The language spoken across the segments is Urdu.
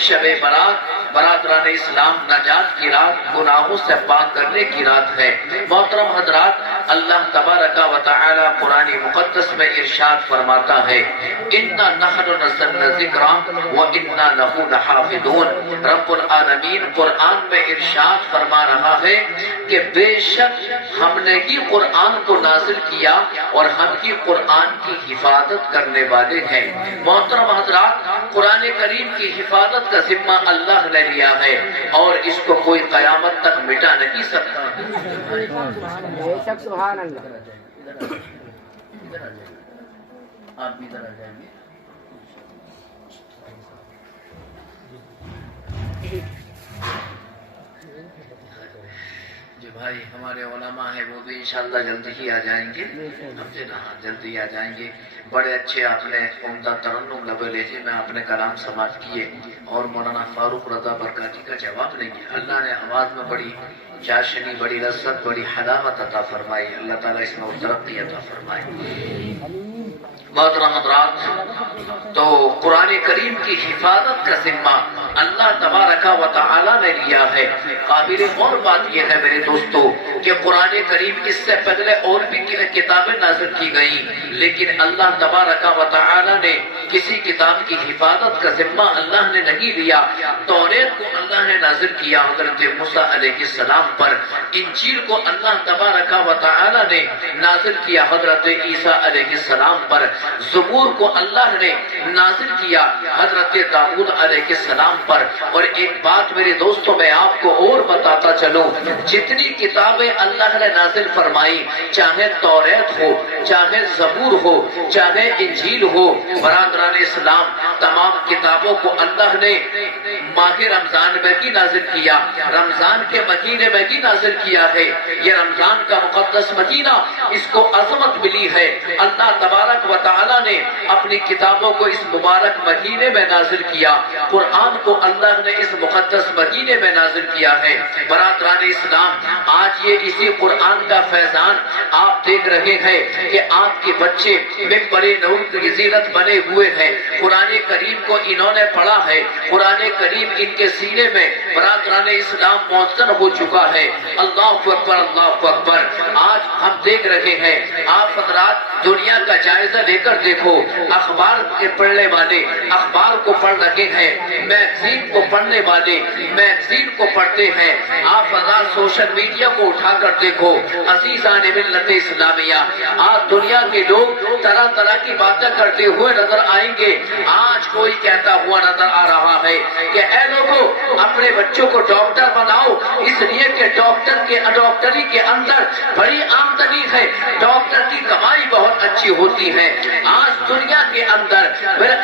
شب برات برادران اسلام نجات کی رات، گناہوں سے پاک کرنے کی رات ہے۔ محترم حضرات، اللہ تبارک و تعالی قرآن مقدس میں ارشاد فرماتا ہے اِنَّا نَحْنُ نَزَّلْنَا الذِّكْرَ وَإِنَّا لَهُ لَحَافِظُونَ۔ رب العالمین قرآن میں ارشاد فرما رہا ہے کہ بے شک ہم نے ہی قرآن کو نازل کیا اور ہم ہی قرآن کی حفاظت کرنے والے ہیں۔ محترم حضرات، قرآن کریم کی حفاظت کا ذمہ اللہ نے لیا ہے اور اس کو کوئی قیامت تک مٹا نہیں سکتا۔ سبحان اللہ۔ آپ بھی ادھر آ جائیں گے۔ جو بھائی ہمارے علماء ہیں وہ بھی انشاءاللہ جلدی ہی آ جائیں گے، جلدی آ جائیں گے۔ بڑے اچھے آپ نے عمدہ ترنم لبے لہجے میں آپ نے کلام سماعت کیے اور مولانا فاروق رضا برکاتی کا جواب نہیں کیا۔ اللہ نے آواز میں بڑی چاشنی، بڑی لذت، بڑی حلاوت عطا فرمائی۔ اللہ تعالیٰ اس میں ترقی عطا فرمائے۔ محترم حضرات، تو قرآن کریم کی حفاظت کا ذمہ اللہ تبارک و تعالی نے لیا ہے۔ قابل غور بات یہ ہے میرے دوستو کہ قرآن کریم اس سے پہلے اور بھی کتابیں نازل کی گئیں، لیکن اللہ تبارک و تعالی نے کسی کتاب کی حفاظت کا ذمہ اللہ نے نہیں لیا۔ توریت کو اللہ نے نازل کیا حضرت موسیٰ علیہ السلام پر، انجیل کو اللہ تبارک و تعالی نے نازل کیا حضرت عیسیٰ علیہ السلام پر، زبور کو اللہ نے نازل کیا حضرت داؤد علیہ السلام پر۔ اور ایک بات میرے دوستوں میں آپ کو اور بتاتا چلوں، جتنی کتابیں اللہ نے نازل فرمائی، چاہے توریت ہو، چاہے زبور ہو، چاہے انجیل ہو، برادران اسلام، تمام کتابوں کو اللہ نے ماہ رمضان میں بھی نازل کیا، رمضان کے مہینے میں بھی نازل کیا ہے۔ یہ رمضان کا مقدس مہینہ، اس کو عظمت ملی ہے۔ اللہ تبارک و تعالی نے اپنی کتابوں کو اس مبارک مہینے میں نازل کیا، قرآن کو اللہ نے اس مقدس مہینے میں نازل کیا ہے۔ برادران اسلام، آج یہ اسی قرآن کا فیضان آپ دیکھ رہے ہیں کہ آپ کے بچے ممبر نور کی زینت بنے ہوئے ہیں۔ قرآن کریم کو انہوں نے پڑھا ہے، قرآن کریم ان کے سینے میں برادران اسلام موثر ہو چکا ہے۔ اللہ اکبر، اللہ اکبر۔ آج ہم دیکھ رہے ہیں، آپ حضرات دنیا کا جائزہ لے کر دیکھو، اخبار کے پڑھنے والے اخبار کو پڑھ رہے ہیں، میگزین کو پڑھنے والے میگزین کو پڑھتے ہیں۔ آپ حضرات سوشل میڈیا کو اٹھا کر دیکھو، عزیزان ملت اسلامیہ، آج دنیا کے لوگ طرح طرح کی باتیں کرتے ہوئے نظر آئیں گے۔ آج کوئی کہتا ہوا نظر آ رہا ہے کہ اے لوگوں، اپنے بچوں کو ڈاکٹر بناؤ، اس لیے کہ ڈاکٹری کے اندر بڑی آمدنی ہے، ڈاکٹر کی کمائی بہت اچھی ہوتی ہے۔ آج دنیا کے اندر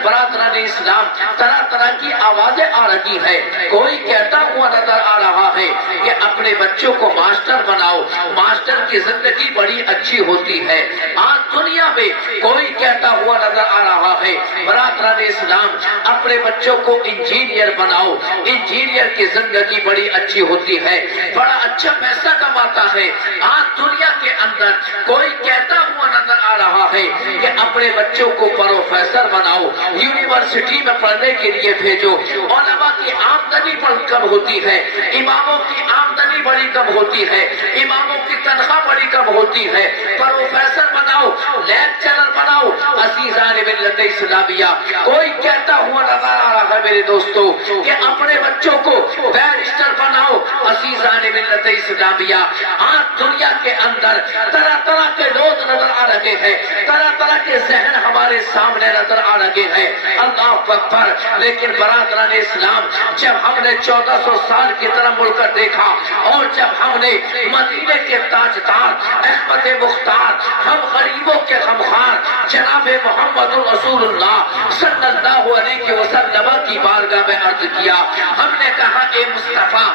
برادران اسلام طرح طرح کی آوازیں آ رہی ہے۔ کوئی کہتا ہوا نظر آ رہا ہے کہ اپنے بچوں کو ماسٹر بناؤ، ماسٹر کی زندگی بڑی اچھی ہوتی ہے۔ آج دنیا میں کوئی کہتا ہوا نظر آ رہا ہے برادران اسلام اپنے بچوں کو انجینئر بناؤ، انجینئر کی زندگی بڑی اچھی ہوتی ہے، بڑا اچھا پیسہ کماتا ہے۔ آج دنیا کے اندر کوئی کہتا ہوا نظر آ رہا ہے کہ اپنے بچوں کو پروفیسر بناؤ، یونیورسٹی میں پڑھنے کے لیے بھیجو۔ علماء کی آمدنی بڑی کم ہوتی ہے، اماموں کی آمدنی بڑی کم ہوتی ہے، اماموں کی تنخواہ بڑی کم ہوتی ہے، پروفیسر بناؤ، لیکچرر بناؤ۔ عزیزان ملت اسلامیہ، کوئی کہتا ہوا نظر آ رہا ہے میرے دوستو کہ اپنے بچوں کو بیرسٹر بناؤ۔ عزیزان ملت اسلامیہ، آج دنیا کے اندر طرح طرح کے لوگ نظر آ رہے ہیں، طرح طرح کے ذہن ہمارے سامنے نظر آ رہے ہیں۔ اللہ اکبر۔ لیکن برادران اسلام، جب ہم نے 1400 سال کی طرف مڑ کر دیکھا اور جب ہم نے مدینے کے تاجدار احمد مختار، ہم غریبوں کے غمخوار جناب محمد رسول اللہ صلی اللہ علیہ وسلم کی بارگاہ میں عرض کیا، ہم نے کہا اے مصطفیٰ،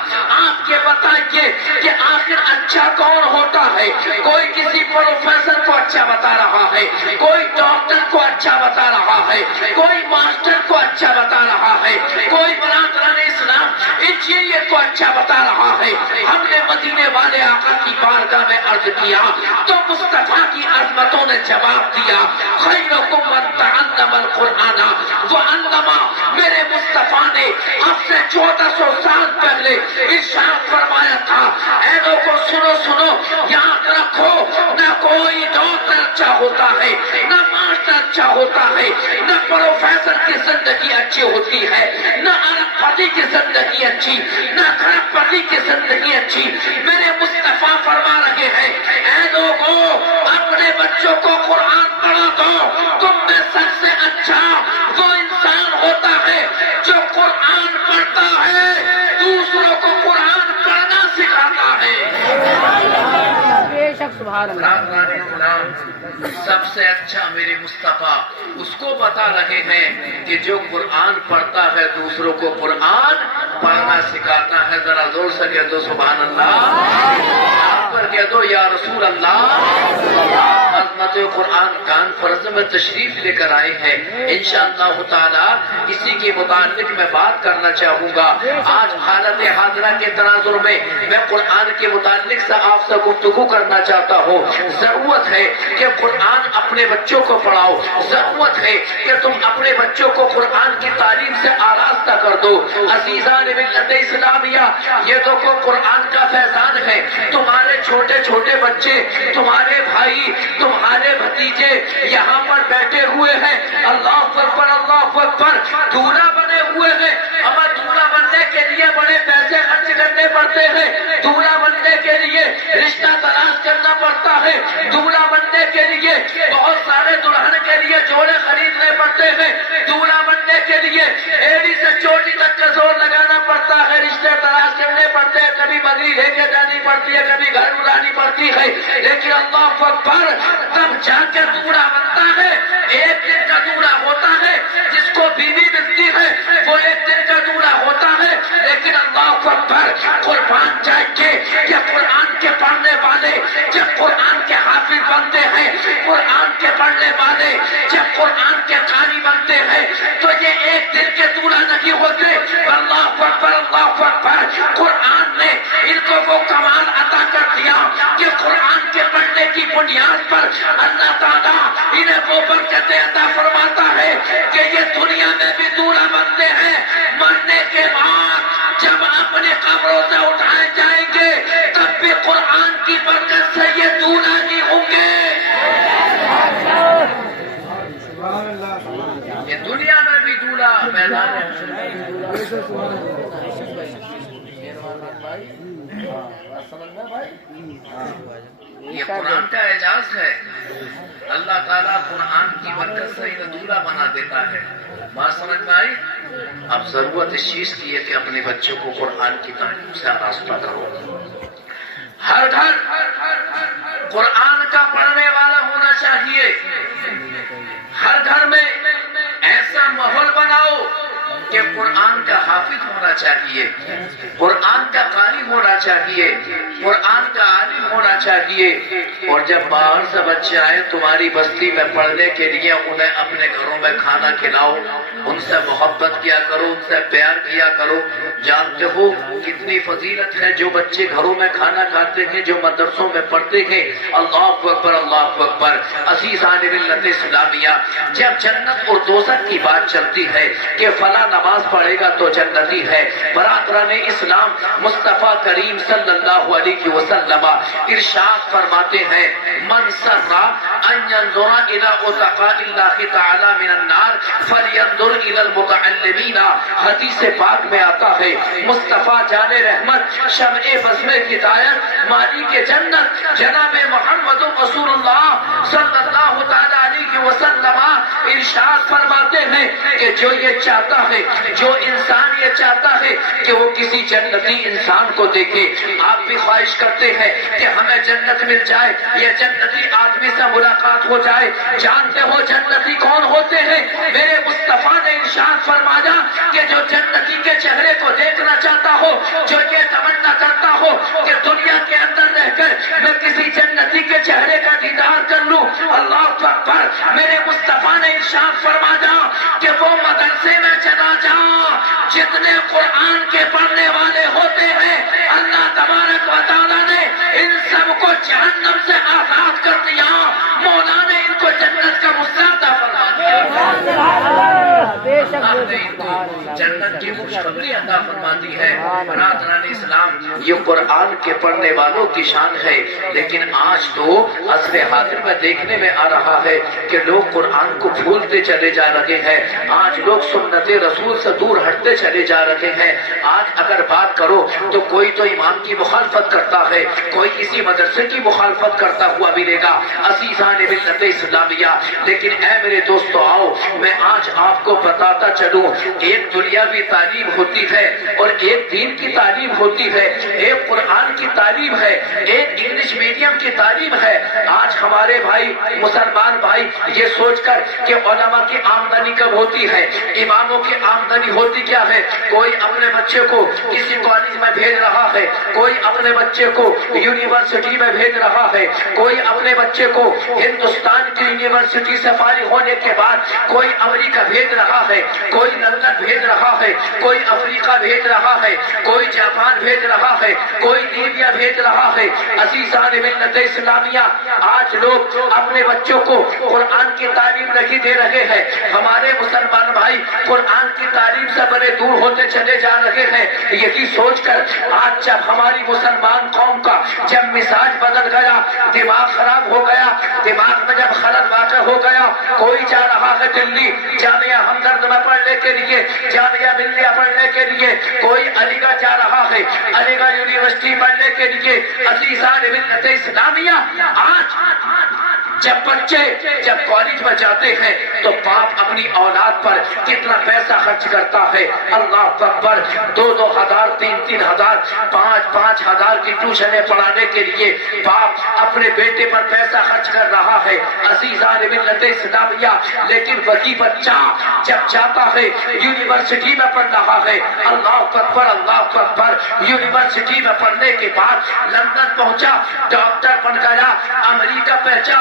آپ کے بتائیے کہ آخر اچھا کون ہوتا ہے؟ کوئی کسی پروفیسر کو اچھا بتا رہا ہے، کوئی ڈاکٹر کو اچھا بتا رہا ہے، کوئی ماسٹر کو اچھا بتا رہا ہے، کوئی برادران اسلام انجینئر کو اچھا بتا رہا ہے۔ ہم نے مدینے والے آقا کی بارگاہ میں عرض کیا تو مصطفیٰ کی عظمتوں نے جواب دیا، خیرکم من تعلم القرآن وعلمہ۔ میرے مصطفیٰ نے ہوتا ہے، نہ معاشرہ اچھا ہوتا ہے، نہ پروفیسر کی زندگی اچھی ہوتی ہے، نہ ارب پتی کی زندگی اچھی، نہ کھرب پتی کی زندگی اچھی۔ میرے مصطفیٰ فرما رہے ہیں اے لوگوں اپنے بچوں کو قرآن پڑھا دو، تم میں سب سے اچھا وہ انسان ہوتا ہے جو قرآن پڑھتا ہے، دوسروں کو قرآن پڑھنا سکھاتا ہے۔ سب سے اچھا میرے مصطفیٰ اس کو بتا رہے ہیں کہ جو قرآن پڑھتا ہے دوسروں کو قرآن پڑھنا سکھاتا ہے۔ ذرا زور سے کہہ دو سبحان اللہ، آپ پر کہہ دو یا رسول اللہ۔ عظمت قرآن کانفرنس میں تشریف لے کر آئے ہیں، انشاءاللہ تعالی اسی کے متعلق میں بات کرنا چاہوں گا۔ آج حالت حاضرہ کے تناظر میں قرآن کے متعلق سے آپ سے گفتگو کرنا چاہتا ہوں۔ ضرورت ہے کہ قرآن اپنے بچوں کو پڑھاؤ، ضرورت ہے کہ تم اپنے بچوں کو قرآن کی تعلیم سے آراستہ کر دو۔ عزیزان ملت اسلامیہ، یہ تو قرآن کا فیضان ہے۔ تمہارے چھوٹے چھوٹے بچے، تمہارے بھائی، تمہارے بھتیجے یہاں پر بیٹھے ہوئے ہیں، اللہ اکبر اللہ اکبر، دولہا بنے ہوئے ہیں۔ اما دولہا بننے کے لیے بڑے پیسے خرچ کرنے پڑتے ہیں، دولہا بننے کے لیے رشتہ تلاش کرنا پڑتا ہے، دولہا بننے کے لیے بہت سارے دلہن کے لیے جوڑے خریدنے پڑتے ہیں، دولہا بننے کے لیے ایڑی سے چوٹی تک کا زور لگانا پڑتا ہے، رشتے تلاش کرنے پڑتے ہیں، کبھی بکری لے کے جانی پڑتی ہے، کبھی گھر بلانی پڑتی ہے، لیکن اللہ اکبر تب جا کے دولہا بنتا ہے۔ ایک دن کا دولہا ہوتا ہے، جس کو بیوی ملتی ہے وہ ایک دن کا دولہا ہوتا ہے، لیکن اللہ اکبر قربان جائیں کہ قرآن کے پڑھنے والے جب قرآن کے حافظ بنتے ہیں، قرآن کے پڑھنے والے جب قرآن کے قاری بنتے ہیں تو یہ ایک دن کے دولہا نہیں ہوتے۔ اللہ اکبر اللہ اکبر، قرآن نے ان کو وہ کمال عطا کر دیا کہ قرآن کے پڑھنے کی بنیاد پر اللہ تعالیٰ انہیں وہ برکتیں عطا فرماتا ہے کہ یہ دنیا میں بھی دولہا بنتے ہیں، مرنے کے بعد جب اپنے قبروں سے اٹھائے جائیں گے تب بھی قرآن کی برکت سے یہ دولہا نہیں ہوں گے۔ یہ دنیا میں بھی دولہا میدان یہ قرآن کا اعجاز ہے۔ اللہ تعالیٰ قرآن کی برکت سے انہیں دولہا بنا دیتا ہے۔ بات سمجھ میں آئی؟ اب ضرورت اس چیز کی ہے کہ اپنے بچوں کو قرآن کی تعلیم سے آراستہ کرو۔ ہر گھر قرآن کا پڑھنے والا ہونا چاہیے، ہر گھر میں ایسا ماحول بناؤ کہ قرآن کا حافظ ہونا چاہیے، قرآن کا قاری ہونا چاہیے، قرآن کا عالم ہونا چاہیے۔ اور جب باہر سے بچے آئے تمہاری بستی میں پڑھنے کے لیے انہیں اپنے گھروں میں کھانا کھلاؤ، ان سے محبت کیا کرو، ان سے پیار کیا کرو۔ جانتے ہو کتنی فضیلت ہے جو بچے گھروں میں کھانا کھاتے ہیں، جو مدرسوں میں پڑھتے ہیں۔ اللہ اکبر اللہ اکبر۔ عزیزان ملت اسلامیہ، جب جنت اور دوزخ کی بات چلتی ہے کہ فلاں نماز پڑھے گا تو جنتی ہے، برادران اسلام مصطفیٰ کریم صلی اللہ علیہ وسلم ارشاد فرماتے ہیں من سر ان ينظر الى اتقاء اللہ تعالی من النار فلينظر الى المتعلمین۔ حدیث پاک میں آتا ہے مصطفیٰ جان رحمت شمع بزم ہدایت مالک جنت جناب محمد رسول اللہ صلی اللہ تعالی علیہ وسلم ارشاد فرماتے ہیں کہ جو یہ چاہتا ہے، جو انسان یہ چاہتا ہے کہ وہ کسی جنتی انسان کو دیکھے، آپ بھی خواہش کرتے ہیں کہ ہمیں جنت مل جائے، یہ جنتی آدمی سے ملاقات ہو جائے۔ جانتے ہو جنتی کون ہوتے ہیں؟ میرے مصطفیٰ نے ارشاد فرمایا کہ جو جنتی کے چہرے کو دیکھنا چاہتا ہو، جو یہ تمنا کرتا ہو کہ دنیا کے اندر رہ کر میں کسی جنتی کے چہرے کا دیدار کر لوں، اللہ اکبر، میرے مصطفیٰ نے ارشاد فرمایا کہ وہ مدرسے میں چلا جا جتنے قرآن کے پڑھنے والے ہوتے ہیں، اللہ تبارک و تعالیٰ نے ان سب کو جہنم سے آزاد کر دیا، مولا نے ان کو جنت کا مسافر فرما دیا۔ اللہ نے ان کو جنت کی خوشخبری عطا فرماتی ہے۔ برادران اسلام، یہ قرآن کے پڑھنے والوں کی شان ہے، لیکن آج تو عصر حاضر میں دیکھنے میں آ رہا ہے کہ لوگ قرآن کو بھولتے چلے جا رہے ہیں، آج لوگ سنت رسول سے دور ہٹتے چلے جا رہے ہیں۔ آج اگر بات کرو تو کوئی تو امام کی مخالفت کرتا ہے، کوئی کسی مدرسے کی مخالفت کرتا ہوا ملے گا، عزیزان ملت اسلامیہ۔ لیکن اے میرے دوستو، آؤ میں آج آپ کو بتاتا چلوں، ایک دنیاوی تعلیم ہوتی ہے اور ایک دین کی تعلیم ہوتی ہے، ایک قرآن کی تعلیم ہے، ایک انگلش میڈیم کی تعلیم ہے۔ آج ہمارے بھائی مسلمان بھائی یہ سوچ کر کہ علماء کی آمدنی کب ہوتی ہے، اماموں کی آمدنی ہوتی کیا ہے، کوئی اپنے بچے کو کسی کالج میں بھیج رہا ہے، کوئی اپنے بچے کو یونیورسٹی میں بھیج رہا ہے، کوئی اپنے بچے کو ہندوستان کی یونیورسٹی سے فارغ ہونے کے بعد کوئی امریکہ بھیج رہا ہے، کوئی لندن بھیج رہا ہے، کوئی افریقہ بھیج رہا ہے، کوئی جاپان بھیج رہا ہے، کوئی لیبیا بھیج رہا ہے۔ عزیزان ملت اسلامیہ، آج لوگ اپنے بچوں کو قرآن کی تعلیم نہیں دے رہے ہیں، ہمارے مسلمان بھائی قرآن کی تعلیم سے بڑے دور ہوتے چلے جا رہے ہیں۔ یہی سوچ کر آج جب ہماری مسلمان قوم کا جب مزاج بدل گیا، دماغ خراب ہو گیا، دماغ میں جب خلل واقع ہو گیا، کوئی جا رہا ہے دلی جامعہ ہمدرد میں پڑھنے کے لیے، جامعہ ملیہ پڑھنے کے لیے، کوئی علی گڑھ جا رہا ہے علی گڑھ یونیورسٹی پڑھنے کے لیے۔ عزیزان ملت اسلامیہ، آج جب بچے جب کالج میں جاتے ہیں تو باپ اپنی اولاد پر کتنا پیسہ خرچ کرتا ہے، اللہ اکبر، 2-2 ہزار 3-3 ہزار 5-5 ہزار کی ٹیوشنیں پڑھانے کے لیے باپ اپنے بیٹے پر پیسہ خرچ کر رہا ہے۔ عزیزان ملت اسلامیہ، لیکن وہی بچہ جب جاتا ہے یونیورسٹی میں پڑھ رہا ہے، اللہ اکبر اللہ اکبر، یونیورسٹی میں پڑھنے کے بعد لندن پہنچا، ڈاکٹر بن گیا، امریکہ پہنچا،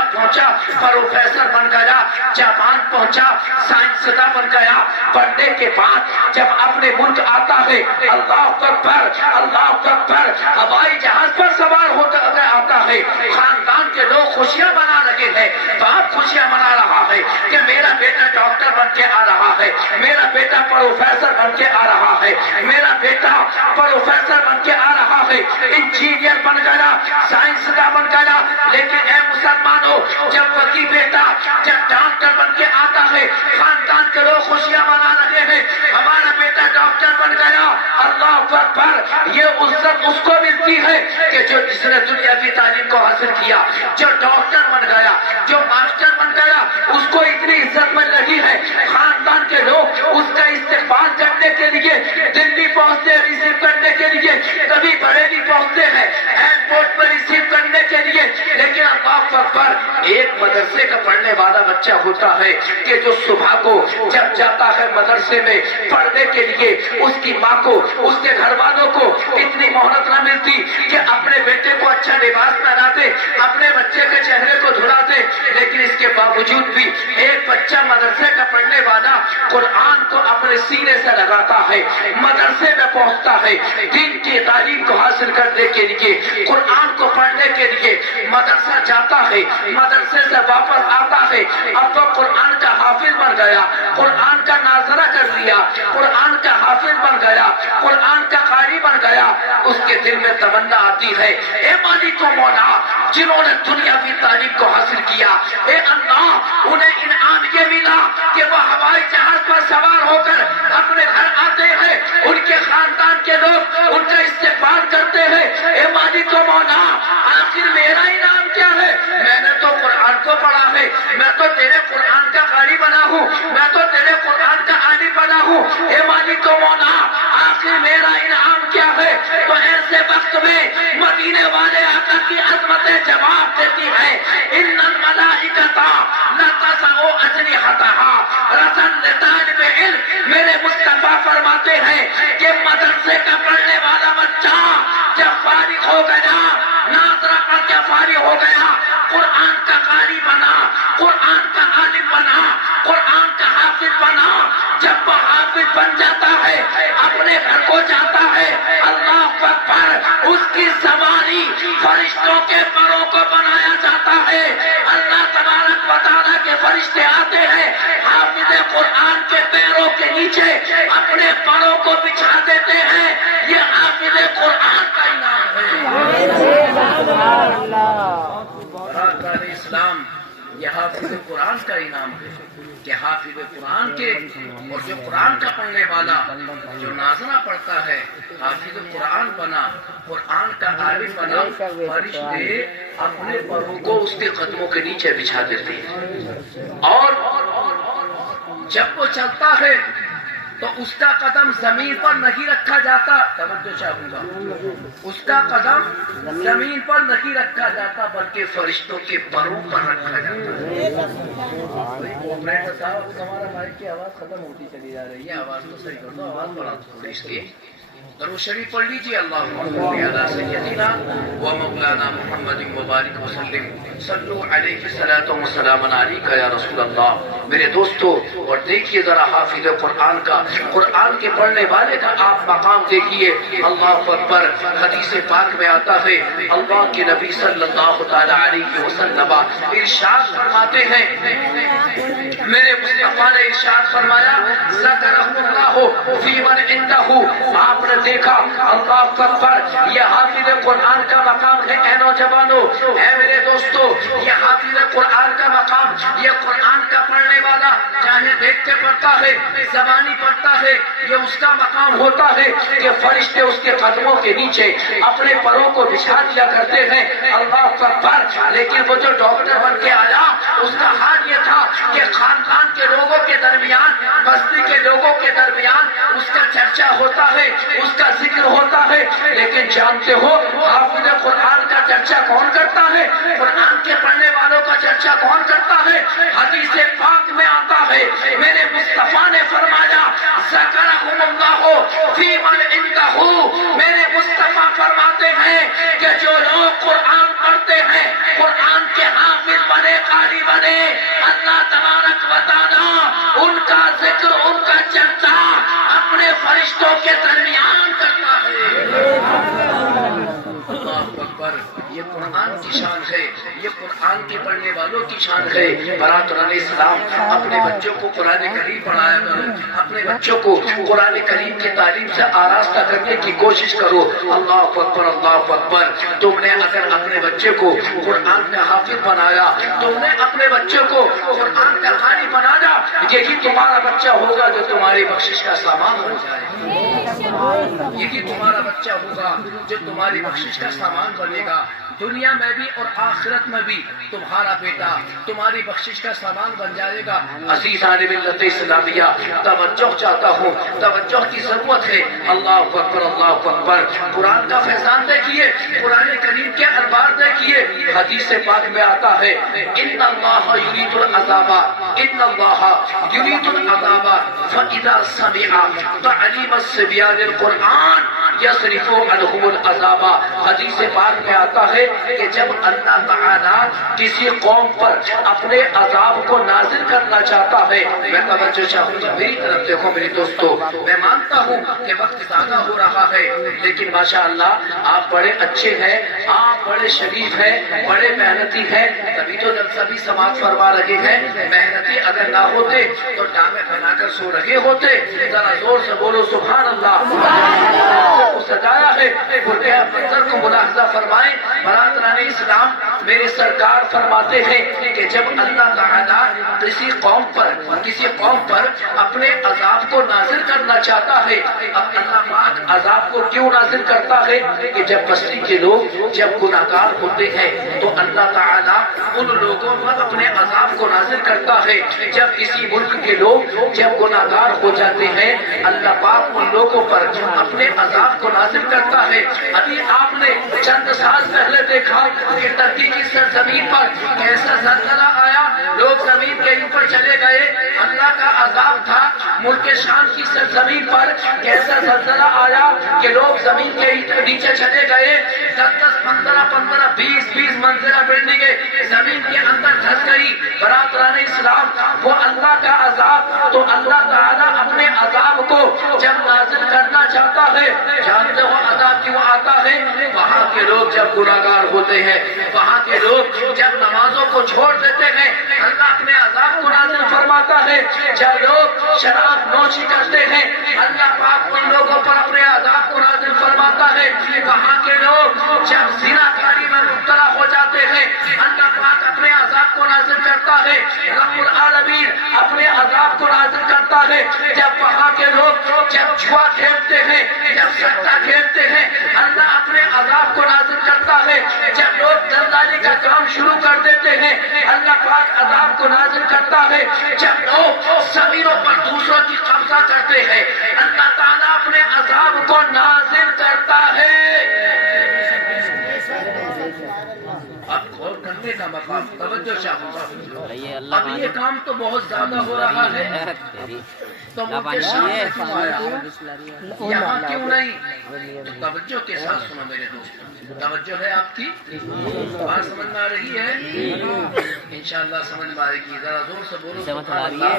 پروفیسر بن گیا، جاپان پہنچا، سائنسداں بن گیا۔ پڑھنے کے بعد جب اپنے ملک آتا ہے، اللہ اکبر اللہ اکبر، ہوائی جہاز پر سوار ہوتا آتا ہے، خاندان کے لوگ خوشیاں منا رہے ہیں، باپ خوشیاں منا رہا ہے کہ میرا بیٹا ڈاکٹر بن کے آ رہا ہے، میرا بیٹا پروفیسر بن کے آ رہا ہے، میرا بیٹا پروفیسر بن کے آ رہا ہے، انجینئر بن گیا، سائنسداں بن گیا۔ لیکن اے مسلمانوں، جب وہی بیٹا جب ڈاکٹر بن کے آتا ہے، خاندان کے لوگ خوشیاں منا رہے ہیں، ہمارا بیٹا ڈاکٹر بن گیا، اللہ اکبر، یہ عزت اس کو ملتی ہے کہ جو جس نے دنیا کی تعلیم کو حاصل کیا، جو ڈاکٹر بن گیا، جو ماسٹر بن گیا، اس کو اتنی عزت مل رہی ہے۔ خاندان کے لوگ اس کا استقبال کرنے کے لیے دلی پہنچتے ہیں، ریسیو کرنے کے لیے، کبھی بریلی پہنچتے ہیں ایئرپورٹ پر ریسیو کرنے کے لیے۔ لیکن اللہ اکبر، ایک مدرسے کا پڑھنے والا بچہ ہوتا ہے کہ جو صبح کو جب جاتا ہے مدرسے میں پڑھنے کے لیے، اس کی ماں کو اس کے گھر والوں کو اتنی مہلت نہ ملتی کہ اپنے بیٹے کو اچھا لباس پہنا دے، اپنے بچے کے چہرے کو دھلا دے۔ لیکن اس کے باوجود بھی ایک بچہ مدرسے کا پڑھنے والا قرآن کو اپنے سینے سے لگاتا ہے، مدرسے میں پہنچتا ہے، دین کی تعلیم کو حاصل کرنے کے لیے، قرآن کو پڑھنے کے لیے مدرسہ جاتا ہے، مدرسے سے واپس آتا ہے، اب تو قرآن کا حافظ بن گیا، قرآن کا ناظرہ کر لیا، قرآن کا حافظ بن گیا، قرآن کا قاری بن گیا۔ اس کے دل میں تمنا آتی ہے، اے مالک و مولا، جنہوں نے دنیا کی تعلیم کو حاصل کیا، اے اللہ، انہیں انعام یہ ملا کہ وہ ہوائی جہاز پر سوار ہو کر اپنے گھر آتے ہیں، ان کے خاندان کے لوگ ان کا استقبال کرتے ہیں۔ اے مالک و مولا، آخر میرا انعام کیا ہے؟ میں نے تو قرآن کو پڑھا ہے، میں تو تیرے قرآن کا قاری بنا ہوں، میں تو تیرے قرآن کا عالم بنا ہوں۔ اے مالک و مولا، آخر میرا انعام کیا ہے؟ تو ایسے وقت میں مدینے والے آقا کی عظمت جواب دیتی ہے، ان الملائکۃ لا تضع اجنحتها رضا لطالب علم۔ میرے مصطفیٰ فرماتے ہیں کہ مدرسے کا پڑھنے والا بچہ جب فارغ ہو گیا، ناظرہ پڑھ کے فارغ ہو گیا، قرآن کا قاری بنا، قرآن کا عالم بنا، قرآن کا حافظ بنا، جب وہ حافظ بن جاتا ہے، اپنے گھر کو جاتا ہے، اللہ اکبر، اس کی سواری فرشتوں کے پروں کو بنایا جاتا ہے۔ اللہ تبارک و تعالیٰ کے فرشتے آتے ہیں، حافظ قرآن کے پیروں کے نیچے برادران اسلام، یہ حافظ قرآن کا انعام ہے کہ حافظ قرآن کے اور جو قرآن کا پڑھنے والا جو نازلہ پڑھتا ہے حافظ قرآن بنا، قرآن کا عارف بنا، فرشتے اپنے پروں کو اس کے قدموں کے نیچے بچھا دیتے ہیں، اور جب وہ چلتا ہے تو اس کا قدم زمین پر نہیں رکھا جاتا، توجہ چاہوں گا، اس کا قدم زمین پر نہیں رکھا جاتا بلکہ فرشتوں کے پروں پر رکھا جاتا ہے۔ صاحب ہمارا مائک کی آواز ختم ہوتی چلی جا رہی ہے، آواز تو صحیح کر دو، آواز بڑھا دو اس کی۔ درود شریف پڑھ لیجیے، اللہم صلی علی سیدنا و مولانا محمد مبارک وسلم، صلو علیہ الصلاۃ والسلام علیک یا رسول اللہ۔ میرے دوستو، اور دیکھیے ذرا حافظ قرآن کا، قرآن کے پڑھنے والے کا آپ مقام دیکھیے، اللہ اکبر۔ حدیث پاک میں آتا ہے اللہ کے نبی صلی اللہ تعالی علیہ وسلم ارشاد فرماتے ہیں، میرے مصطفیٰ نے ارشاد فرمایا ذکرہ اللہ فی من عندہ، آپ نے دیکھا اللہ اکبر، یہ حافظ قرآن کا مقام ہے۔ اے نوجوانوں، اے میرے دوستو، یہ حافظ قرآن کا مقام، یہ قرآن کا پڑھنے والا چاہے دیکھ کے پڑھتا ہے، زبانی پڑھتا ہے، یہ اس کا مقام ہوتا ہے کہ فرشتے اس کے قدموں کے نیچے اپنے پروں کو بچھا دیا کرتے ہیں، اللہ اکبر۔ لیکن وہ جو ڈاکٹر بن کے آیا اس کا حال یہ تھا کہ خاندان کے لوگوں کے درمیان، بستی کے لوگوں کے درمیان اس کا چرچا ہوتا ہے، اس کا ذکر ہوتا ہے، لیکن جانتے ہو حافظ قرآن کا چرچا کون کرتا ہے؟ قرآن کے پڑھنے والوں کا چرچا کون کرتا ہے؟ حدیث پاک میں آتا ہے میرے مصطفیٰ نے فرمایا ذکرہم اللہ فی من عندہ، میرے مصطفیٰ فرماتے ہیں کہ جو لوگ قرآن پڑھتے ہیں، قرآن کے حافظ بنے، قاری بنے، اللہ تبارک و تعالی ان کا ذکر، ان کا چرچا اپنے فرشتوں کے درمیان کرتا ہے۔ اللہ اکبر، یہ قرآن کی شان ہے، یہ قرآن کے پڑھنے والوں کی شان ہے۔ برادران اسلام، اپنے بچوں کو قرآن کریم پڑھایا کرو، اپنے بچوں کو قرآن کریم کی تعلیم سے آراستہ کرنے کی کوشش کرو۔ اللہ اکبر، اللہ اکبر۔ تم نے اگر اپنے بچے کو قرآن کا حافظ بنایا، تم نے اپنے بچے کو قرآن کا قاری بنایا، یہی تمہارا بچہ ہوگا جو تمہاری بخشش کا سامان بن جائے، یہی تمہارا بچہ ہوگا جو تمہاری بخشش کا سامان بنے گا۔ دنیا میں بھی اور آخرت میں بھی تمہارا بیٹا تمہاری بخشش کا سامان بن جائے گا۔ عزیزان ملت اسلامیہ، توجہ چاہتا ہوں، توجہ کی ضرورت ہے۔ اللہ اکبر، اللہ اکبر۔ قرآن کا فیضان دیکھیے، قرآن کریم کے انوار دیکھیے۔ حدیث پاک میں آتا ہے ان اللہ یرید العذاب، ان اللہ یرید العذاب فاذا سمع تعلیم الصبیان القرآن یصرف عنہم العذاب۔ حدیث پاک میں آتا ہے کہ جب اللہ تعالیٰ کسی قوم پر اپنے عذاب کو نازل کرنا چاہتا ہے، میں توجہ چاہوں گا، میری طرف دیکھو میری دوستو، میں مانتا ہوں کہ وقت زیادہ ہو رہا ہے، لیکن ماشاءاللہ آپ بڑے اچھے ہیں، آپ بڑے شریف ہیں، بڑے محنتی ہیں، تبھی تو جلسہ بھی سماعت فرما رہے ہیں۔ محنتی اگر نہ ہوتے تو ڈامے بنا کر سو رہے ہوتے۔ ذرا زور سے بولو سبحان اللہ۔ سجایا ہے، منظر کو ملاحظہ فرمائیں۔ برادران اسلام، میرے سرکار فرماتے ہیں کہ جب اللہ تعالیٰ کسی قوم پر اپنے عذاب کو نازل کرنا چاہتا ہے، اب اللہ پاک عذاب کو کیوں نازل کرتا ہے کہ جب بستی کے لوگ جب گناہگار ہوتے ہیں تو اللہ تعالیٰ ان لوگوں پر اپنے عذاب کو نازل کرتا ہے۔ جب کسی ملک کے لوگ جب گناہگار ہو جاتے ہیں، اللہ پاک ان لوگوں پر اپنے عذاب کو نازل کرتا ہے۔ ابھی آپ نے چند سال پہلے دیکھا کہ ترکی کی سرزمین پر کیسا زلزلہ آیا، لوگ زمین کے اوپر چلے گئے، اللہ کا عذاب تھا۔ ملک شام کی سرزمین پر کیسا زلزلہ آیا کہ لوگ زمین کے نیچے چلے گئے، 10 15 20 منزلہ بلڈنگیں زمین کے اندر دھس گئی۔ برادران اسلام، وہ اللہ کا عذاب، تو اللہ تعالیٰ اپنے عذاب کو جب نازل کرنا چاہتا ہے، جانتے ہو عذاب کیوں آتا ہے؟ وہاں کے لوگ جب گناہگار ہوتے ہیں، وہاں کے لوگ جب نمازوں کو چھوڑ دیتے ہیں، اللہ اپنے عذاب کو نازل فرماتا ہے۔ جب لوگ شراب نوشی کرتے ہیں، اللہ پاک ان لوگوں پر اپنے عذاب کو نازل فرماتا ہے۔ وہاں کے لوگ جب زنا کاری میں کو نازل کرتا ہے، رب العالمین اپنے عذاب کو نازل کرتا ہے جب وہاں کے لوگ جب جوا کھیلتے ہیں، جب سٹا کھیلتے ہیں، اللہ اپنے عذاب کو نازل کرتا ہے جب لوگ دلدلی کا کام شروع کر دیتے ہیں، اللہ پاک عذاب کو نازل کرتا ہے جب لوگ زمینوں پر دوسروں کی قبضہ کرتے ہیں، اللہ تعالیٰ اپنے عذاب کو نازل کرتا ہے۔ اب غور کرنے کا مقام، توجہ چاہوں، اب یہ کام تو بہت زیادہ ہو رہا ہے تو مجھے شام میں کیوں آیا، یہاں کیوں نہیں؟ تو توجہ کے ساتھ سنو میرے دوست، توجہ ہے آپ کی، بات سمجھ میں آ رہی ہے؟ انشاءاللہ سمجھ میں آئے گی، ذرا زور سے بولو سبحان اللہ،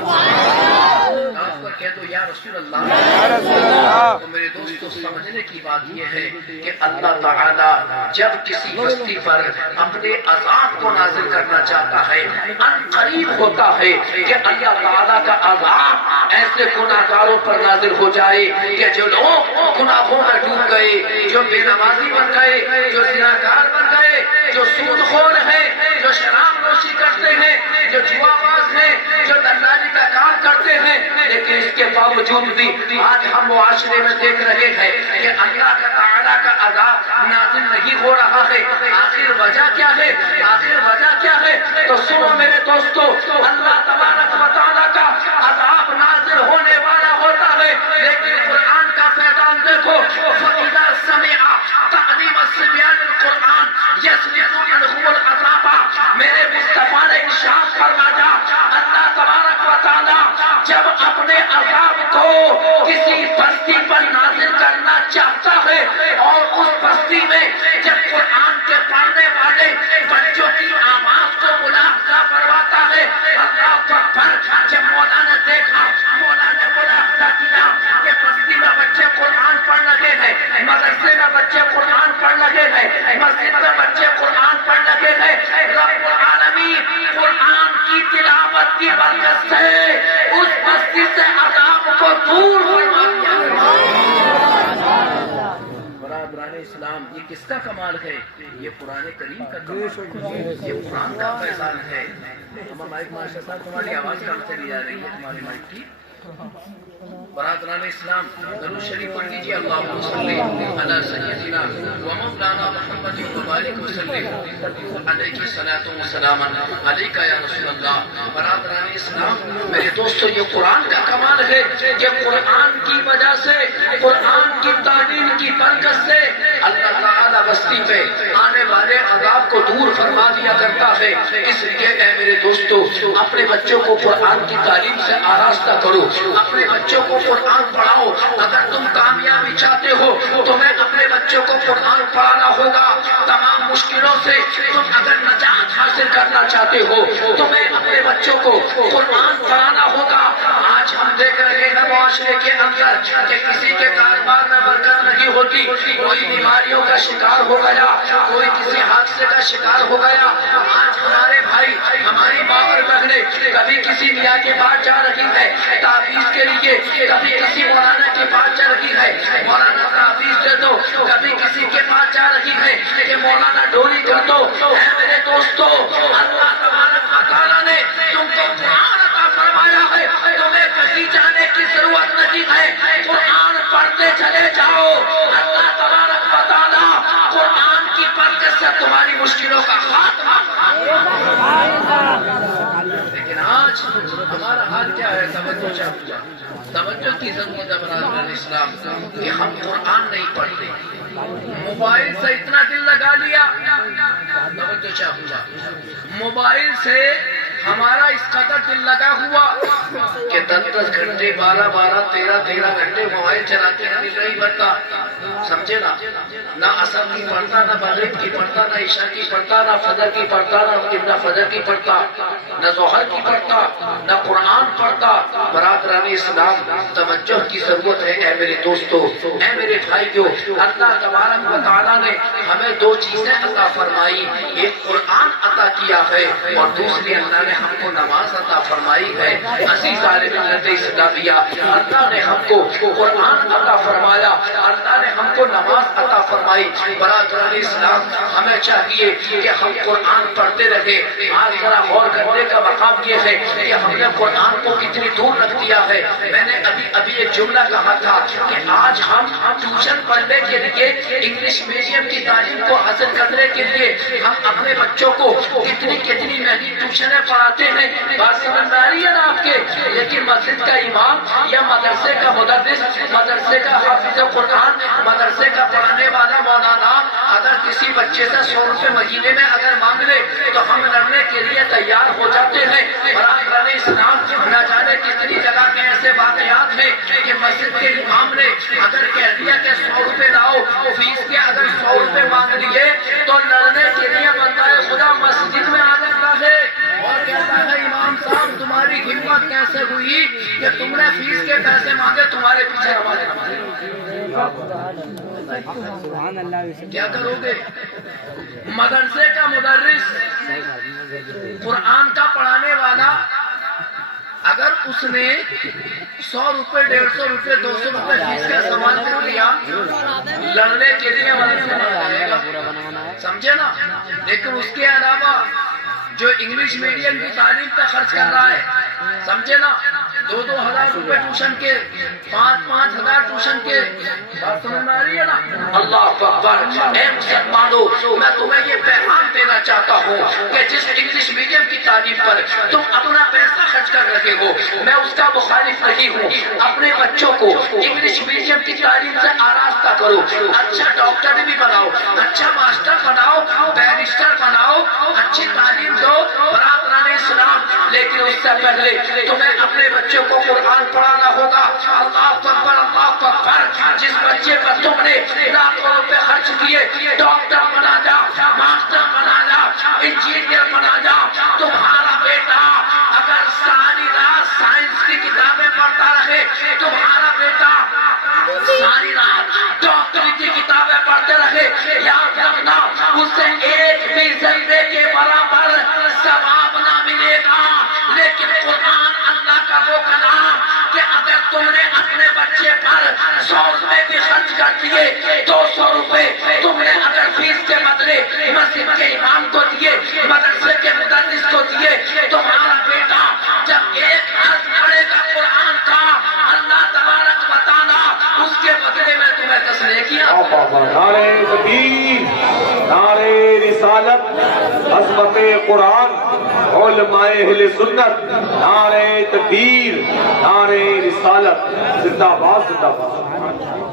آپ کو کہہ دو یا رسول اللہ۔ تو میرے دوستو سمجھنے کی بات یہ ہے کہ اللہ تعالیٰ جب کسی بستی پر اپنے عذاب کو نازل کرنا چاہتا ہے، ان قریب ہوتا ہے کہ اللہ تعالیٰ کا عذاب ایسے گناہگاروں پر نازل ہو جائے کہ جو لوگ گناہوں میں ڈوب گئے، جو بے نمازی بن گئے، جو زناکار بن گئے، جو سود خور ہیں، جو شراب نوشی کرتے ہیں، جو جوا باز ہیں، جو دلالی کا کام کرتے ہیں، لیکن اس کے باوجود بھی آج ہم معاشرے میں دیکھ رہے ہیں کہ اللہ تعالیٰ کا عذاب نازل نہیں ہو رہا ہے۔ آخر وجہ کیا ہے؟ آخر وجہ کیا ہے؟ تو سنو میرے دوستو، اللہ تبارک و تعالیٰ کا عذاب نازل ہونے والا ہوتا ہے، لیکن قرآن کا پیغام دیکھو، فَإِذَا سَمِعَ تَعْلِيمَ الصِّبْيَانِ الْقُرْآنِ يَسْبِقُونَ الْخُمُ الْعَذَابَ۔ میرے مصطفیٰ نے ارشاد فرمایا، اللہ تبارک و تعالیٰ جب اپنے عذاب کو کسی بستی پر نازل کرنا چاہتا ہے اور اس بستی میں جب قرآن کے پڑھنے والے بچوں کی آواز کو ملاحظہ کرواتا ہے، اللہ اکبر، جب مولا نے دیکھا، مولا نے ملاحظہ کیا کہ بستی میں بچے قرآن پڑھ لگے ہیں، مدرسے میں بچے قرآن پڑھ لگے ہیں، مسجد میں بچے قرآن پڑھ لگے ہیں، رب العالمین قرآن کی تلاوت کی برکت سے اس بستی سے عذاب کو دور فرما دیا۔ برادران اسلام، یہ کس کا کمال ہے؟ یہ قرآن کریم کا کمال ہے، یہ قرآن کا فیضان ہے۔ مائک ماشاء صاحب تمہاری آواز کم چلی جا رہی ہے، تمہاری مائک کی۔ برادران اسلام، درود شریف پڑھ لیجیے، اللہم صلی علی سیدنا و مولانا محمد وبارک وسلم علیہ الصلوۃ والسلام علیک یا رسول اللہ۔ برادران اسلام، میرے دوستو، یہ قرآن کا کمال ہے کہ قرآن کی وجہ سے، قرآن کی تعلیم کی برکت سے اللہ تعالیٰ بستی میں آنے والے عذاب کو دور فرما دیا کرتا ہے۔ اس لیے اے میرے دوستو، اپنے بچوں کو قرآن کی تعلیم سے آراستہ کرو، اپنے بچوں کو قرآن پڑھاؤ۔ اگر تم کامیابی چاہتے ہو تمہیں اپنے بچوں کو قرآن پڑھانا ہوگا۔ تمام مشکلوں سے تم اگر نجات حاصل کرنا چاہتے ہو تمہیں اپنے بچوں کو قرآن پڑھانا ہوگا۔ آج ہم دیکھ رہے ہیں معاشرے کے اندر کہ کسی کے کاروبار میں برکت نہیں ہوتی، کوئی بیماریوں کا شکار ہو گیا، کوئی کسی حادثے کا شکار ہو گیا۔ آج ہمارے بھائی، ہماری ماں اور بہنیں کبھی کسی میاں کے پاس جا رہی ہے تعویذ کے لیے، کبھی کسی مولانا کے پاس جا رہی ہے مولانا تعویذ دے دو، کبھی کسی کے پاس جا رہی ہے کہ مولانا ڈولی کر دو۔ اے میرے دوستو، اللہ تبارک و تعالیٰ نے تم کو قرآن عطا فرمایا ہے، تمہیں کہیں جانے کی ضرورت نہیں ہے، قرآن پڑھتے چلے جاؤ۔ اللہ تبارک و تعالیٰ قرآن کی برکت سے تمہاری مشکلوں کا خاتمہ۔ لیکن آج ہمارا حال کیا ہے؟ توجہ کی ضرورت ہے برادران اسلام کہ ہم قرآن نہیں پڑھتے، موبائل سے اتنا دل لگا لیا، توجہ چاہیے، موبائل سے ہمارا اس قدر دل لگا ہوا کہ 10 گھنٹے 12 13 گھنٹے موبائل چلاتے ہیں، دل نہیں بھرتا، سمجھے نا؟ نہ عصر کی پڑھتا، نہ مغرب کی پڑھتا، نہ عشاء کی پڑھتا، نہ فجر کی پڑھتا، نہ فجر کی پڑھتا، نہ ظہر کی پڑھتا، نہ قرآن پڑھتا۔ برادران اسلام، توجہ کی ضرورت ہے اے میرے دوستو، اے میرے بھائیو۔ اللہ تبارک و تعالیٰ نے ہمیں 2 چیزیں عطا فرمائی، ایک قرآن عطا کیا ہے اور دوسری اللہ نے ہم کو نماز عطا فرمائی ہے۔ عزیزان ملت اسلامیہ، اللہ نے ہم کو قرآن عطا فرمایا، اللہ نے ہم کو نماز عطا فرمائی۔ برادران اسلام ہمیں چاہیے کہ ہم قرآن پڑھتے رہے۔ آج ذرا غور کرنے کا مقام یہ ہے کہ ہم نے قرآن کو کتنی دور رکھ دیا ہے۔ میں نے ابھی ایک جملہ کہا تھا کہ آج ہم ٹیوشن پڑھنے کے لیے انگلش میڈیم کی تعلیم کو حاصل کرنے کے لیے ہم اپنے بچوں کو کتنی مہنگی ٹیوشنیں پڑھاتے ہیں۔ بات سمجھ میں آ رہی ہے نا آپ کے؟ لیکن مسجد کا امام یا مدرسے کا مدرس، مدرسے کا حافظ قرآن، مدرسے کا پڑھانے والا مولانا اگر کسی بچے سے 100 روپے مہینے میں اگر مانگ لے تو ہم لڑنے کے لیے تیار ہو جاتے ہیں۔ برادران اسلام نہ جانے کتنی جگہ میں ایسے واقعات ہیں کہ مسجد کے امام نے اگر کہہ دیا کہ 100 روپے لاؤ، فیس کے اگر 100 روپے مانگ لیے تو لڑنے کے لیے بندہ خدا مسجد میں آ جاتا ہے اور کہتا ہے امام صاحب تمہاری ہمت کیسے ہوئی کہ تم نے فیس کے پیسے مانگے، تمہارے پیچھے ہمارے کیا کرو گے؟ مدرسے کا مدرس، قرآن کا پڑھانے والا اگر اس نے 100 روپے 150 روپے 200 روپے فیس کا سامان کر لیا لڑنے کے لیے سمجھے نا۔ لیکن اس کے علاوہ جو انگلش میڈیم کی تعلیم پہ خرچ کر رہا ہے، سمجھے نا، 2-2 ہزار روپے ٹیوشن کے، 5-5 ہزار ٹیوشن کے، بات سمجھ میں آ رہی ہے نا؟ اللہ اکبر۔ اے مسلمانوں، میں تمہیں یہ پیغام دینا چاہتا ہوں کہ جس انگلش میڈیم کی تعلیم پر تم اپنا پیسہ خرچ کر رہے ہو میں اس کا مخالف نہیں ہوں۔ اپنے بچوں کو انگلش میڈیم کی تعلیم سے آراستہ کرو، اچھا ڈاکٹر بھی بناؤ، اچھا ماسٹر بناؤ، بیرسٹر بناؤ، اچھی تعلیم دو۔ برادران اسلام، لیکن اس سے پہلے تمہیں اپنے بچوں کو قرآن پڑھانا ہوگا۔ اللہ اکبر، اللہ اکبر۔ جس بچے پر تم نے لاکھوں روپے خرچ کیے، ڈاکٹر بنا جا، ماسٹر بنا جا، انجینئر بنا جا، تمہارا بیٹا اگر ساری رات سائنس کی کتابیں پڑھتا رہے، تمہارا بیٹا ساری رات ڈاکٹری کی کتابیں پڑھتے رہے، یاد رکھنا اسے ایک بھی ذرے کے برابر ثواب نہ ملے گا۔ لیکن قرآن اللہ کا وہ کلام کہ اگر تم نے اپنے بچے پر 100 روپے بھی خرچ کر دیے، 200 روپے تم نے اگر فیس کے بدلے مسجد کے امام کو دیے، مدرسے کے مدرس کو دیے، تمہارا بیٹا جب ایک حرف پڑھے گا قرآن کا، اللہ تبارک و تعالیٰ اس کے بدلے میں تمہیں تسلیم کیا۔ نعرہ تکبیر، نعرہ رسالت، عظمت قرآن، علماء اہل سنت، نعرہ تکبیر، نعرہ رسالت، زندہ باد، زندہ باد۔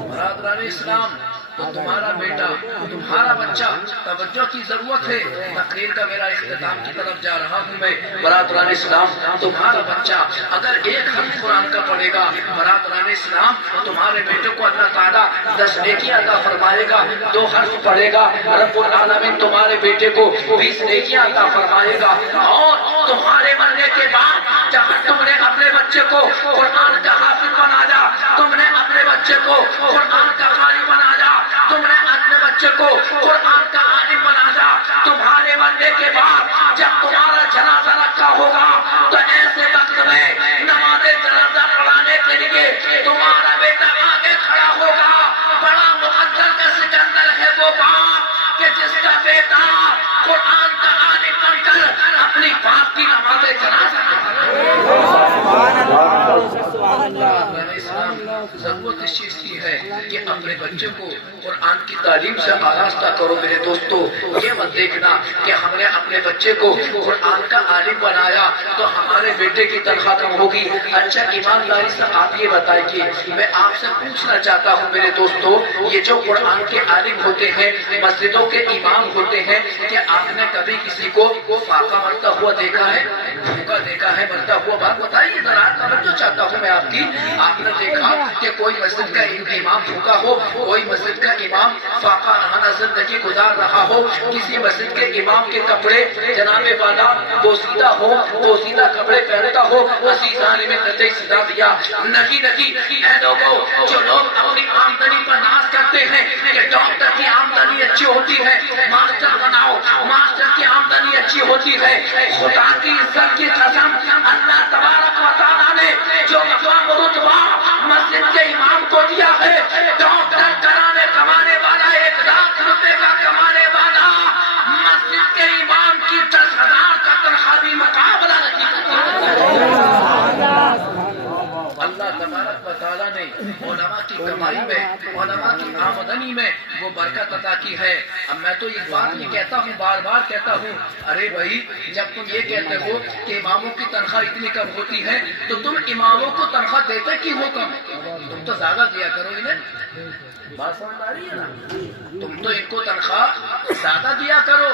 برادران اسلام، تو تمہارا بیٹا، تمہارا بچہ، توجہ کی ضرورت ہے۔ تقریر کا میرا اختتام کی طرف جا رہا ہوں میں۔ برادران اسلام، تمہارا بچہ اگر ایک حرف قرآن کا پڑھے گا، برادران اسلام، تمہارے بیٹے کو اللہ تعالیٰ 10 نیکیاں عطا فرمائے گا۔ 2 حرف پڑھے گا، رب العالمین تمہارے بیٹے کو 20 نیکیاں عطا فرمائے گا۔ اور تمہارے مرنے کے بعد جہاں تم نے اپنے بچے کو قرآن کا حافظ بنایا، تم نے اپنے بچے کو قرآن کا قاری بنایا، تم نے اپنے بچے کو قرآن کا عالم بنایا، تمہارے مرنے کے بعد جب تمہارا جنازہ رکھا ہوگا تو ایسے وقت میں نماز جنازہ پڑھانے کے لیے تمہارا بیٹا آگے کھڑا ہوگا۔ بڑا مقدر کا سکندر ہے وہ باپ کہ جس کا بیٹا قرآن کا عالم بن کر اپنی باپ کی نماز جنازہ ضرورت اس چیز کی ہے کہ اپنے بچے کو قرآن کی تعلیم سے آراستہ کرو۔ میرے دوستو، یہ مت دیکھنا کہ ہم نے اپنے بچے کو قرآن کا عالم بنایا تو ہمارے بیٹے کی تنخواہ کم ہوگی۔ اچھا ایمانداری سے آپ یہ بتائیے، میں آپ سے پوچھنا چاہتا ہوں میرے دوستو، یہ جو قرآن کے عالم ہوتے ہیں، مسجدوں کے امام ہوتے ہیں، کیا آپ نے کبھی کسی کو فاقہ مرتا ہوا دیکھا ہے؟ بھوکا دیکھا ہے مرتا ہوا؟ بات بتائیے ذرا، توجہ چاہتا ہوں میں آپ کی۔ آپ نے دیکھا کہ کوئی مسجد کا امام بھوکا ہو، کوئی مسجد کا امام فاقہ رہنا زندگی گزار رہا ہو، کسی مسجد کے امام کے کپڑے جناب والا بوسیدہ ہو، بوسیدہ کپڑے پہنتا ہو، عزیزان میں نتے سدا دیا نہیں نہیں۔ اے لوگوں، جو لوگ اپنی آمدنی پر ناز کرتے ہیں کہ ڈاکٹر کی آمدنی اچھی ہوتی ہے، ماسٹر بناؤ، ماسٹر کی آمدنی اچھی ہوتی ہے، خدا کی عزت کی قسم، اللہ تبارک و تعالیٰ نے جو مقام رتبہ مسجد کے امام کو دیا ہے، ڈاکٹر کرانے کا علماء کی آمدنی میں وہ برکت عطا کی ہے. اب میں تو ایک بات یہ کہتا ہوں، بار بار کہتا ہوں، ارے بھائی جب تم یہ کہتے ہو کہ اماموں کی تنخواہ اتنی کم ہوتی ہے تو تم اماموں کو تنخواہ دیتے کیوں ہو کم؟ تم تو زیادہ دیا کرو انہیں. بات سمجھ آ رہی ہے نا؟ تم تو ان کو تنخواہ زیادہ دیا کرو.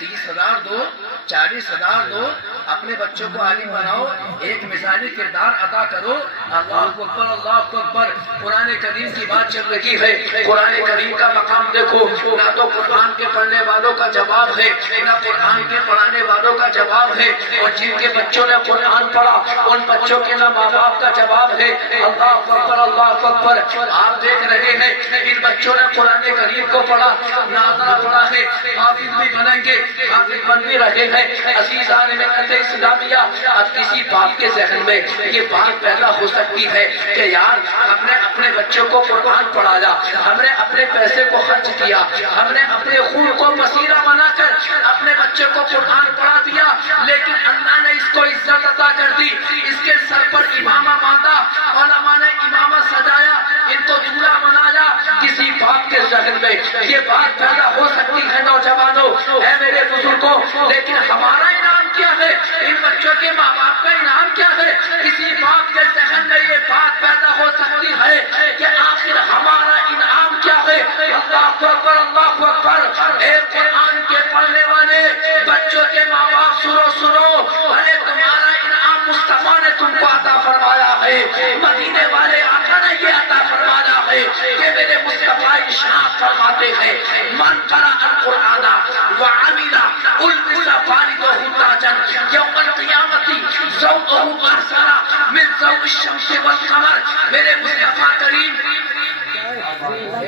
30,000 دو، 40,000 دو، اپنے بچوں کو عالم بناؤ، ایک مثالی کردار ادا کرو. اللہ اکبر، اللہ اکبر. قرآن کریم کی بات چل رہی ہے. قرآن کریم کا مقام دیکھو، نہ تو قرآن کے پڑھنے والوں کا جواب ہے، نہ قرآن کے پڑھانے والوں کا جواب ہے. اور جن کے بچوں نے قرآن پڑھا ان بچوں کے نہ ماں باپ کا جواب ہے. اللہ اکبر، اللہ اکبر. آپ دیکھ رہے ہیں ان بچوں نے قرآن کریم کو پڑھا، ناظرہ پڑھا ہے، حافظ بھی بنیں گے، حافظ بن بھی رہے ہیں. عزیزان ملت اسلامیہ، اب کسی باپ کے ذہن میں یہ بات پیدا ہو سکتی ہے کہ یار ہم نے اپنے بچوں کو قرآن پڑھایا، ہم نے اپنے پیسے کو خرچ کیا، ہم نے اپنے خون کو پسینہ بنا کر اپنے بچوں کو قرآن پڑھا دیا، لیکن اللہ نے اس کو عزت عطا کر دی، اس کے سر پر امامہ باندھا، علماء نے امامہ سجایا، ان کو دولہا بنایا. کسی باپ کے ذہن میں یہ بات پیدا ہو سکتی ہے نوجوانوں، اے میرے بزرگوں، لیکن ہمارا انعام کیا ہے؟ ان بچوں کے ماں باپ کا انعام کیا ہے؟ کسی باپ کے ذہن میں یہ بات پیدا ہو سکتی ہے کہ آخر ہمارا انعام کیا ہے؟ اللہ اکبر، اللہ اکبر. اے قرآن کے پڑھنے والے بچوں کے ماں باپ، سنو، ارے تمہارا انعام مصطفیٰ نے تم کو عطا فرمایا ہے، مدینے والے آقا نے یہ عطا فرمایا ہے کہ میرے مصطفیٰ ارشاد فرماتے ہیں من قرأ القرآن وعمل البس والده تاجا یوم القیامت ضوءه احسن من ضوء الشمس والقمر. میرے مصطفیٰ کریم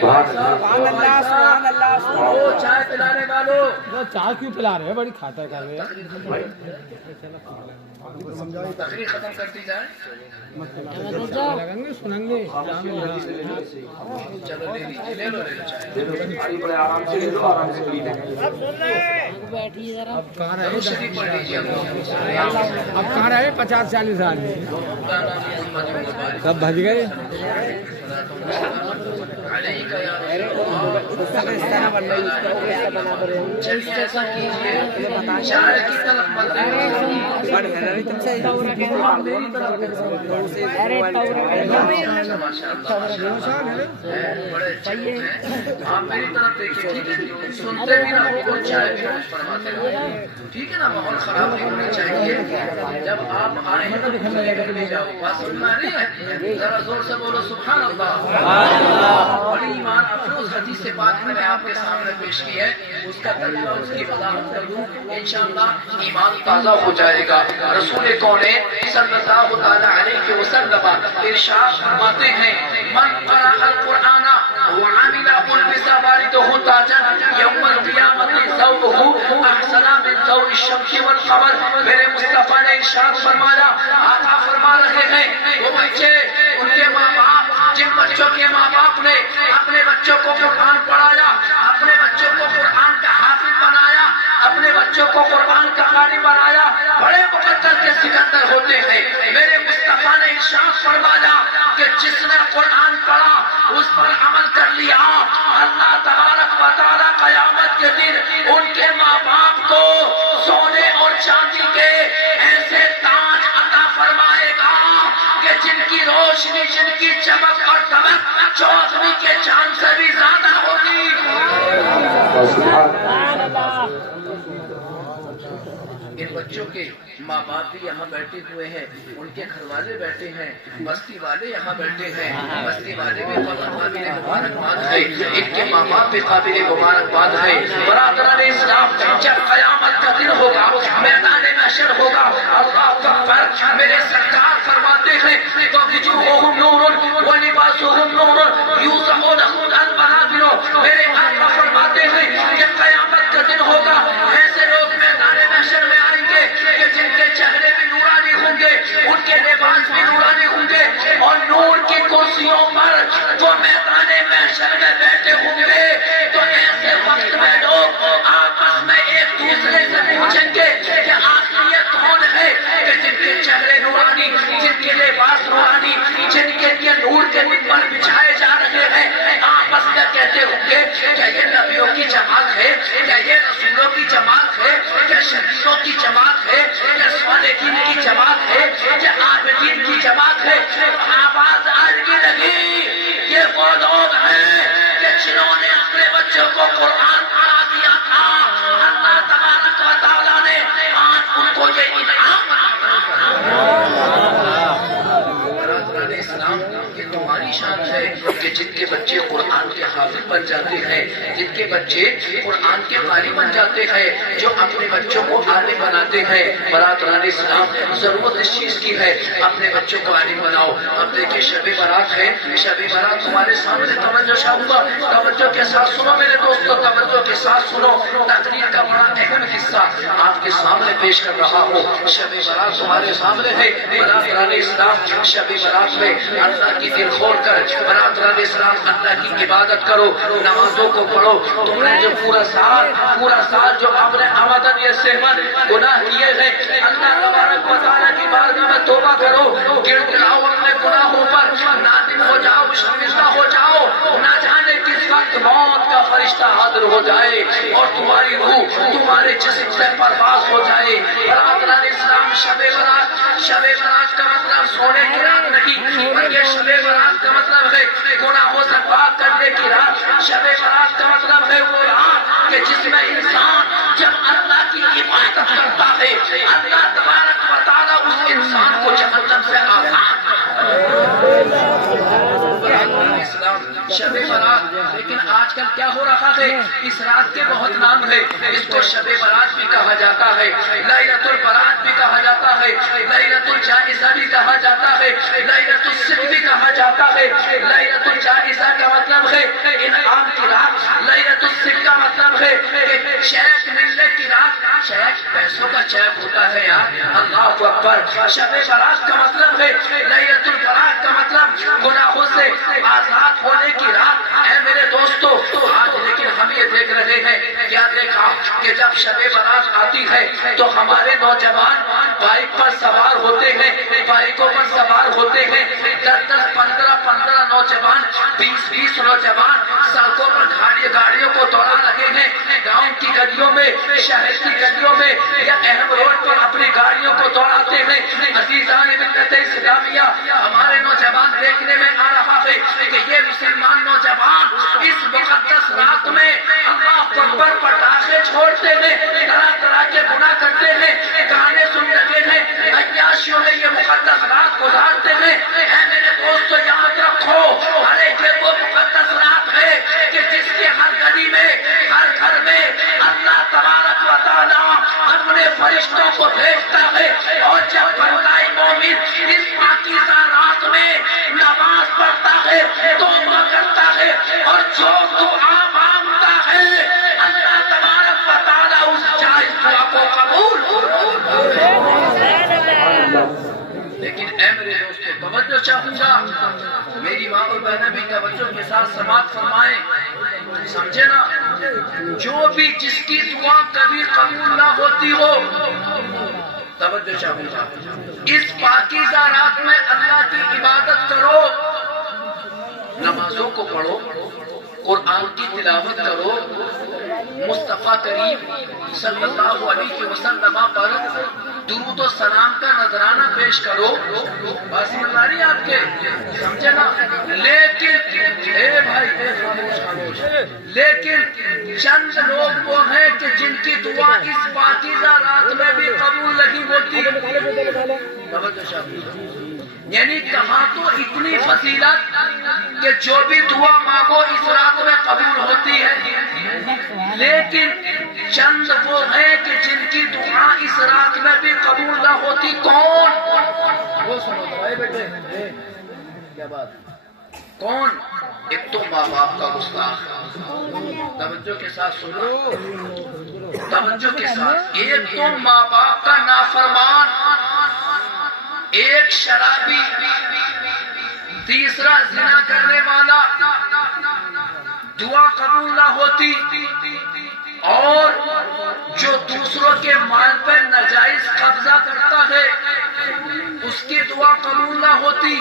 سبحان اللہ، سبحان اللہ، سبحان وہ چائے پلانے والوں، چائے کیوں پلا رہے ہیں؟ بڑی کھاتا کر رہے ہیں. تقریر ختم کر دی جائے. سنیں گے. چلو لے لیجیے، لے لو چائے. بڑے آرام سے لے لو، آرام سے پی لیں. اب کہاں رہے؟ ضرور شریف پڑھ لیجیے. اب کہاں رہے؟ 50-40 سال سب بھج گئے. چلیے ایسا کیجیے، چائے کی طرف مت آپ میری طرف دیکھیے، ٹھیک ہے؟ سنتے بھی نہ ہو چائے بھی فرماتے رہو، ٹھیک ہے نا؟ ماحول خراب نہیں ہونا چاہیے. جب آپ آئے ہیں تو لے جاؤ. بات سننا نہیں ہے؟ ذرا زور سے بولو سبحان اللہ. بڑی ایمان افروز حدیث پاک میں نے آپ کے سامنے پیش کی ہے، اس کا ترجمہ، اس کی وضاحت کر دوں، انشاءاللہ ایمان تازہ ہو جائے گا. رسول کونین صلی اللہ تعالی علیہ وسلم ارشاد فرماتے ہیں من قرأ القرآن وعمل البس والده تاجا یوم القیامت ضوءه احسن من ضوء الشمس والقمر. میرے مصطفیٰ نے ارشاد فرمایا، آقا فرما رہے ہیں وہ بچے، ان کے ماں باپ، جن بچوں کے ماں باپ نے اپنے بچوں کو قرآن پڑھایا، اپنے بچوں کو قرآن کا حافظ بنایا، اپنے بچوں کو قرآن کا قاری بنایا، بڑے مقدر کے سکندر ہوتے ہیں. میرے مصطفیٰ نے ارشاد فرمایا کہ جس نے قرآن پڑھا، اس پر عمل کر لیا، اللہ تبارک و تعالیٰ قیامت کے دن ان کے ماں باپ کو سونے اور چاندی کے ایسے تاج عطا فرمائے گا کہ جن کی روشنی، جن کی چمک اور دمک چودھویں کے چاند سے بھی زیادہ ہوگی. ان بچوں کے ماں باپ بھی یہاں بیٹھے ہوئے ہیں، ان کے گھر والے بیٹھے ہیں، بستی والے یہاں بیٹھے ہیں، بستی والے بھی قابل مبارکباد ہے، ان کے ماں باپ بھی قابل مبارکباد ہے. برادران اسلام، جب قیامت کا دن ہوگا، میدان محشر ہوگا، اللہ اکبر، میرے سرکار فرماتے ہیں وَوُجُوهُهُمْ نُورٌ وَلِبَاسُهُمْ نُورٌ يُوزَعُ لَهُمُ الْمَنَابِرُ. میرے آقا فرماتے ہیں کہ قیامت کا دن ہوگا، ایسے لوگ میدان محشر میں آئیں گے کہ جن کے چہرے بھی نورانی ہوں گے، ان کے لباس بھی نورانی ہوں گے، اور نور کی کرسیوں پر وہ میدان محشر میں بیٹھے ہوں گے. تو ایسے وقت میں لوگ آپس میں ایک دوسرے سے پوچھیں گے کہ آخر یہ کون ہے کہ جن کے چہرے نورانی، جن کے لباس نورانی، جن کے لیے نور کے منبر بچھائے جا رہے کہتے ہوں گے کیا یہ نبیوں کی جماعت ہے، کیا یہ رسولوں کی جماعت ہے، کیا شہیدوں کی جماعت ہے، کیا صالحین کی جماعت ہے، کیا عابدین کی جماعت ہے؟ آواز آنے لگی یہ وہ لوگ ہیں کہ جنہوں نے اپنے بچوں کو قرآن پڑھا دیا تھا، اللہ تبارک و تعالیٰ نے آج ان کو یہ انعام اسلام یہ تمہاری شان ہے کہ جن کے بچے قرآن کے حافظ بن جاتے ہیں، جن کے بچے قرآن کے قاری بن جاتے ہیں، جو اپنے بچوں کو عالم بناتے ہیں۔ برادران اسلام ضرورت اس چیز کی ہے اپنے بچوں کو عالم بناؤ۔ اب دیکھیں شب برات ہے، شب برات تمہارے سامنے توجہ شاہدہ توجہ کے ساتھ سنو میرے دوستو، توجہ کے ساتھ سنو، تقریر کا بڑا اہم حصہ آپ کے سامنے پیش کر رہا ہوں۔ شب برات تمہارے سامنے ہے۔ برادران اسلام شب برات میں اللہ کی دل کھول کر برادران اسلام اللہ کی عبادت کرو، نمازوں کو پڑھو۔ تم نے جو پورا سال جو اپنے آمدن یہ سہمن گناہ کیے ہیں، اللہ تبارک و تعالیٰ کی بارگاہ میں توبہ کرو، گر گراؤ اپنے گناہوں پر، نادم ہو جاؤ، شرمندہ ہو جاؤ، نہ جانے کس وقت موت کا فرشتہ حاضر ہو جائے اور تمہاری روح تمہارے جسم سے پرواز ہو جائے۔ برادران اسلام شب برات کا مطلب سونے کی رات نہیں، بلکہ شب برات کا مطلب ہے گناہوں سے پاک کرنے کی رات۔ شب برات کا مطلب ہے وہ رات کہ جس میں انسان جب اللہ کی عبادت کرتا ہے، اللہ تبارک و تعالیٰ اس انسان کو جہنم سے آزاد اسلام شب برات۔ لیکن آج کل کیا ہو رہا ہے، اس رات کے بہت نام ہے، اس کو شب برات بھی کہا جاتا ہے، لیلۃ البرات بھی کہا جاتا ہے، لیلۃ الجائزہ بھی کہا جاتا ہے، لیلۃ الصدق بھی کہا جاتا ہے۔ لیلۃ الجائزہ کا مطلب ہے انعام کی رات، لیلۃ الصدق کا مطلب ہے کہ چیک ملنے کی رات۔ چیک پیسوں کا چیک ہوتا ہے یار، اللہ اکبر۔ شب برات کا مطلب ہے، لیلۃ البرات کا مطلب گناہوں سے آزاد ہونے کی رات۔ اے میرے دوستو آج لیکن ہم یہ دیکھ رہے ہیں، کیا دیکھا کہ جب شب برات آتی ہے تو ہمارے نوجوان بائک پر سوار ہوتے ہیں، بائکوں پر سوار ہوتے ہیں، 10 15 نوجوان، 20 نوجوان سڑکوں پر گاڑیوں کو دوڑا رہے ہیں، گاؤں کی گلیوں میں، شہر کی گلیوں میں یا اہم روڈ پر اپنی گاڑیوں کو دوڑاتے ہیں۔ عزیزان ملت اسلامیہ، ہمارے نوجوان دیکھنے میں آ رہا ہے کہ یہ مسلمان نوجوان اس مقدس رات میں اللہ اکبر پٹاخے چھوڑتے ہیں، طرح طرح کے گناہ کرتے ہیں، گانے سن رہے ہیں، عیاشیوں میں یہ مقدس رات گزارتے ہیں۔ اے میرے دوستو یاد رکھو، ارے یہ وہ مقدس رات ہے کہ جس کے ہر گلی میں، ہر گھر میں اللہ تبارک و تعالیٰ اپنے فرشتوں کو بھیجتا ہے، اور جب بندہ مومن اس پاکیزہ رات میں نماز پڑھتا ہے، توبہ کرتا ہے اور جو دعا مانگتا ہے، اللہ تبارک و تعالیٰ اس جائز دعا کو قبول۔ لیکن اے میرے دوستو توجہ چاہوں گا، میری ماں اور بہنیں بھی توجہ کے ساتھ سماعت فرمائیں، سمجھے نا، جو بھی جس کی دعا کبھی قبول نہ ہوتی ہو، توجہ چاہوں گا، اس پاکیزہ رات میں اللہ کی عبادت کرو، نمازوں کو پڑھو، قرآن کی تلاوت کرو، مصطفیٰ کریم صلی اللہ علیہ وسلم پر درود و سلام کا نذرانہ پیش کرو۔ بات سمجھ آ رہی ہے آپ کے؟ سمجھے نا؟ لیکن چند لوگ وہ ہیں کہ جن کی دعا اس پاکیزہ رات میں بھی قبول نہیں ہوتی۔ یعنی کہاں تو اتنی فضیلت کہ جو بھی دعا مانگو اس رات میں قبول ہوتی ہے، لیکن چند وہ ہیں کہ جن کی دعا اس رات میں بھی قبول نہ ہوتی۔ کون؟ وہ سنو بھائی بیٹے، کیا بات؟ کون؟ ایک تو ماں باپ کا گستاخ، توجہ کے ساتھ سنو، توجہ کے ساتھ، ایک تو ماں باپ کا نافرمان، ایک شرابی، تیسرا زنا کرنے والا، دعا قبول نہ ہوتی، اور جو دوسروں کے مال پر ناجائز قبضہ کرتا ہے، اس کی دعا قبول نہ ہوتی۔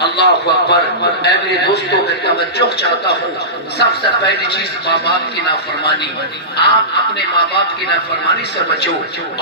اللہ اکبر۔ اے میرے دوستوں میں توجہ چاہتا ہوں، سب سے پہلی چیز ماں باپ کی نافرمانی۔ آپ اپنے ماں باپ کی نافرمانی سے بچو،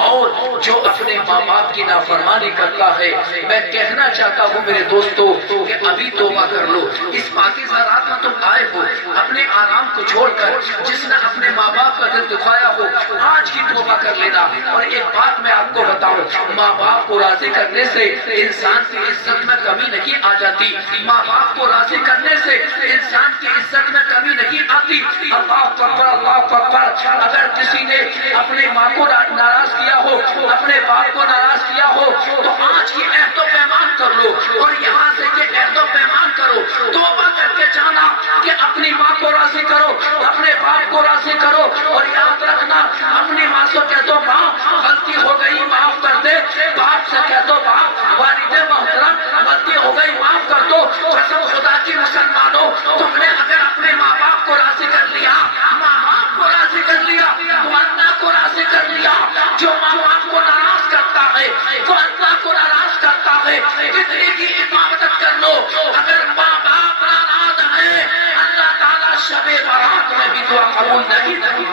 اور جو اپنے ماں باپ کی نافرمانی کرتا ہے، میں کہنا چاہتا ہوں میرے دوستوں کہ ابھی توبہ کر لو۔ اس پاکیزہ رات میں تم آئے ہو اپنے آرام کو چھوڑ کر، جس نے اپنے ماں باپ کا دل دکھایا ہو آج کی توبہ کر لینا۔ اور ایک بات میں آپ کو بتاؤں، ماں باپ کو راضی کرنے سے انسان کی عزت میں کمی نہیں آ جاتی، ماں باپ کو راضی کرنے سے انسان کی عزت میں کمی نہیں آتی۔ اللہ اکبر، اللہ اکبر۔ اگر کسی نے اپنے ماں کو ناراض کیا ہو، اپنے باپ کو ناراض کیا ہو، تو آج کی عہد و پیمان کر لو، اور یہاں سے یہ عہد و پیمان کرو، توبہ کر کے جانا کہ اپنی ماں کو راضی کرو، اپنے باپ کو راضی کرو، اور یاد رکھنا اپنی ماں سے کہہ دو ماں غلطی ہو گئی معاف کر دے، باپ سے کہہ دو باپ والد محترم غلطی ہو گئی معاف کر دو۔ قسم خدا کی مسلمانوں، تم نے اگر اپنے ماں باپ کو راضی کر لیا، ماں باپ کو راضی کر لیا تو اللہ کو راضی کر لیا۔ جو ماں باپ کو ناراض کرتا ہے وہ اللہ کو ناراض کرتا ہے۔ کتنی کی عبادت کر لو، اگر ماں باپ ناراض ہے اللہ تعالیٰ شب برات میں بھی دعا قبول نہیں کرے۔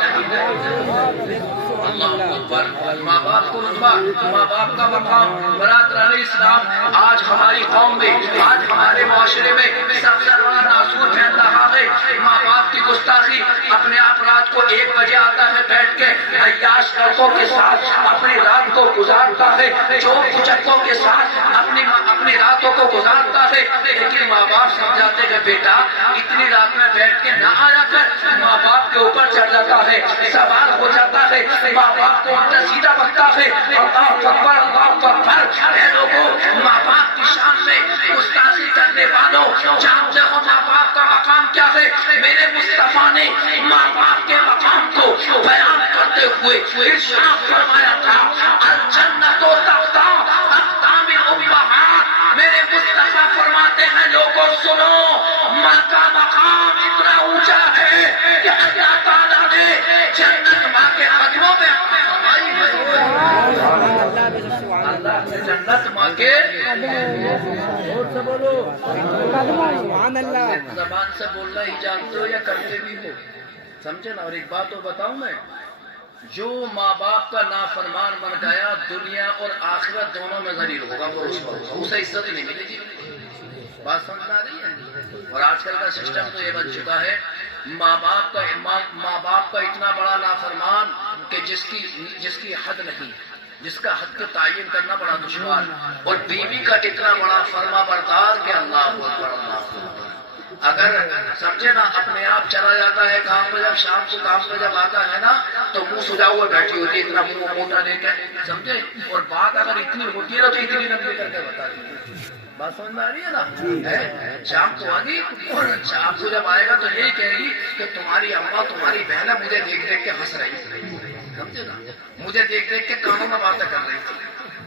اللہ اکبر۔ ماں باپ کو رتبہ، ماں باپ کا مقام، برادران اسلام، آج ہماری قوم میں، آج ہمارے معاشرے میں سب سے بڑا ناسور پھیل رہا ہے ماں باپ کی گستاخی۔ اپنے آپ رات کو 1 بجے آتا ہے، بیٹھ کے عیاش لڑکوں کے ساتھ اپنی رات کو گزارتا ہے، چور کچکوں کے ساتھ اپنی راتوں کو گزارتا ہے۔ لیکن ماں باپ سمجھاتے ہیں بیٹا اتنی رات میں بیٹھ کے نہ آیا کر، ماں باپ کے اوپر چڑھ جاتا ہے، سوال ہو جاتا ہے، ماں باپ کو الٹا سیدھا بکتا ہے۔ اللہ اکبر، اللہ اکبر۔ اے لوگوں، ماں باپ کی شان میں گستاخی کرنے والوں، جانتے ہو ماں باپ کا مقام کیا ہے؟ میرے مصطفیٰ نے ماں باپ کے مقام کو بیان کرتے ہوئے ارشاد فرمایا تھا، الجنت تحت اقدام الامہات۔ میرے مصطفیٰ فرماتے ہیں لوگوں سنو، ماں کا مقام اتنا اونچا ہے کہ اللہ تعالیٰ نے جنت ماں کے قدموں میں اللہ سے جنت ماں کے زبان سے بولنا ہی جانتے ہو یا کرتے بھی ہو، سمجھے نا۔ اور ایک بات تو بتاؤں میں، جو ماں باپ کا نافرمان بن گیا دنیا اور آخرت دونوں میں ذلیل ہوگا، وہ رسوا ہوگا، اسے عزت ہی نہیں ملے گی۔ بات سمجھ آ رہی ہے؟ اور آج کل کا سسٹم تو یہ بن چکا ہے، ماں باپ کا اتنا بڑا نافرمان کہ جس کی حد نہیں، جس کا حد کا تعین کرنا بڑا دشوار، اور بیوی کا اتنا بڑا فرما بردار کہ اللہ اکبر، اللہ اکبر۔ اگر سمجھے نا اپنے آپ چلا جاتا ہے کام پہ، جب شام کو کام پہ جب آتا ہے نا تو منہ سجا ہوا بیٹھی ہوتی ہے، اتنا منہ موٹا لے کے، سمجھے۔ اور بات اگر اتنی ہوتی ہے نا تو اتنی لمبی کر کے بتا دی۔ بات سمجھ میں آ رہی ہے نا؟ شام کو آ گئی اور شام کو جب آئے گا تو یہی کہے گی کہ تمہاری اماں تمہاری بہنیں مجھے دیکھ دیکھ کے ہنس رہی تھی، سمجھے نا، مجھے دیکھ دیکھ کے کانوں میں باتیں کر رہی تھی،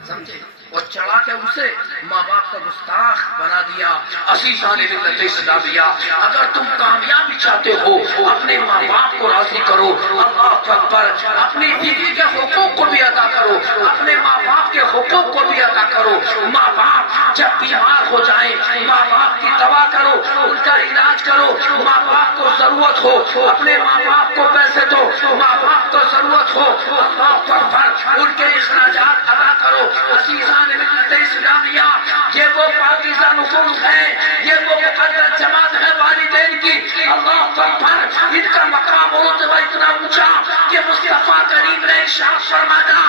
سمجھے۔ اور چڑھا کے اسے ماں باپ کا گستاخ بنا دیا، عزیزان ملت اسلامیہ۔ اگر تم کامیابی چاہتے ہو اپنے ماں باپ کو راضی کرو، اللہ اکبر، اپنی بیوی کے حقوق کو بھی ادا کرو، اپنے ماں باپ کے حقوق کو بھی ادا کرو۔ ماں باپ جب بیمار ہو جائیں ماں باپ کی دوا کرو، ان کا علاج کرو۔ ماں باپ کو ضرورت ہو اپنے ماں باپ کو پیسے دو، ماں باپ کو ضرورت ہو اللہ اکبر ان کے اخراجات ادا کرو۔ عزیزان ملت اسلامیہ، یہ وہ پاکیزہ نفوس ہے، یہ وہ مقدس جماعت ہے والدین کی، اللہ اکبر، ان کا مقام اور رتبہ اتنا اونچا کہ مصطفیٰ کریم نے ارشاد فرمایا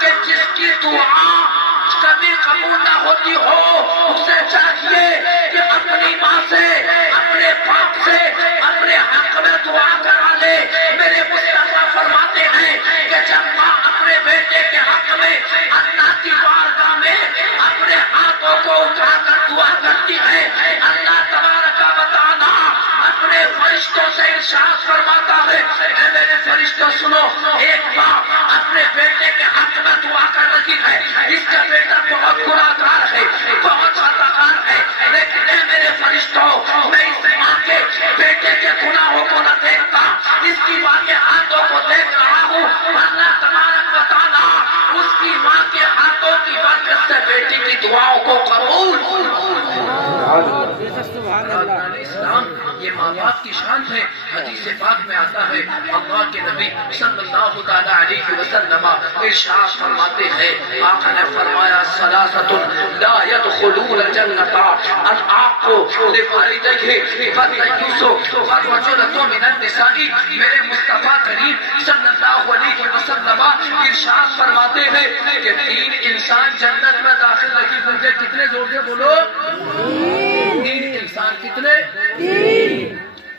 کہ جس کی دعا کبھی قبول نہ ہوتی ہو اسے چاہیے کہ اپنی ماں سے، اپنے باپ سے اپنے حق میں دعا کرا لے۔ میرے مصطفیٰ فرماتے ہیں کہ جب ماں اپنے بیٹے کے حق میں اللہ کی بارگاہ میں اپنے ہاتھوں کو اٹھا کر دعا کرتی ہے، اللہ تبارک و تعالیٰ اپنے فرشتوں سے ارشاد فرماتا ہے، اے میرے فرشتوں سنو، ایک ماں اپنے بیٹے کے حق میں دعا کر رہی ہے، اس کا بیٹا بہت گناہگار ہے، بہت خطاکار ہے، لیکن اے میرے فرشتوں میں اس ماں کے بیٹے کے گناہوں کو نہ دیکھتا، اس کی ماں کے ہاتھوں کو دیکھ رہا ہوں۔ اللہ تبارک و تعالیٰ اس کی ماں کے ہاتھوں کی برکت سے بیٹی کی شان ہے. حدیث پاک میں آتا ہے اللہ کے نبی صلی اللہ تعالی علیہ وسلم ارشاد فرماتے ہیں, آقا نے فرمایا ثلاثۃ لا يدخلون الجنة العاق لوالديه والدیوس والرجل من النساء. میرے مصطفیٰ کریم صلی اللہ علیہ وسلم ارشاد فرماتے ہیں کہ 3 انسان جنت میں داخل نہیں ہوں گے. کتنے زور سے بولو؟ 3 انسان. کتنے؟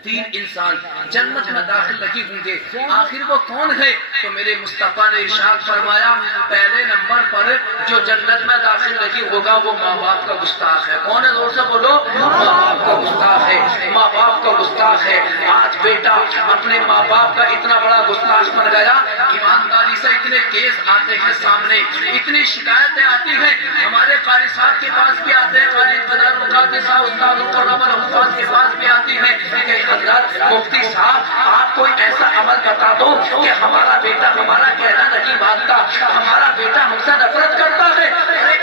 3 انسان جنت میں داخل نہیں ہوں گے. آخر وہ کون ہے؟ تو میرے مصطفیٰ نے ارشاد فرمایا پہلے نمبر پر جو جنت میں داخل نہیں ہوگا وہ ماں باپ کا گستاخ ہے. کون ہے؟ زور سے بولو. ماں باپ کا گستاخ ہے. ماں باپ کا گستاخ ہے. آج بیٹا اپنے ماں باپ کا اتنا بڑا گستاخ بن گیا, ایمانداری سے اتنے کیس آتے ہیں سامنے, اتنی شکایتیں آتی ہیں, ہمارے قاری صاحب کے پاس بھی آتے ہیں, قاری استاد القرآن الحفاظ کے پاس بھی آتی ہیں کہ حضرت مفتی صاحب آپ کوئی ایسا عمل بتا دو کہ ہمارا بیٹا ہمارا کہنا نہیں مانتا, ہمارا بیٹا ہم سے نفرت کرتا ہے.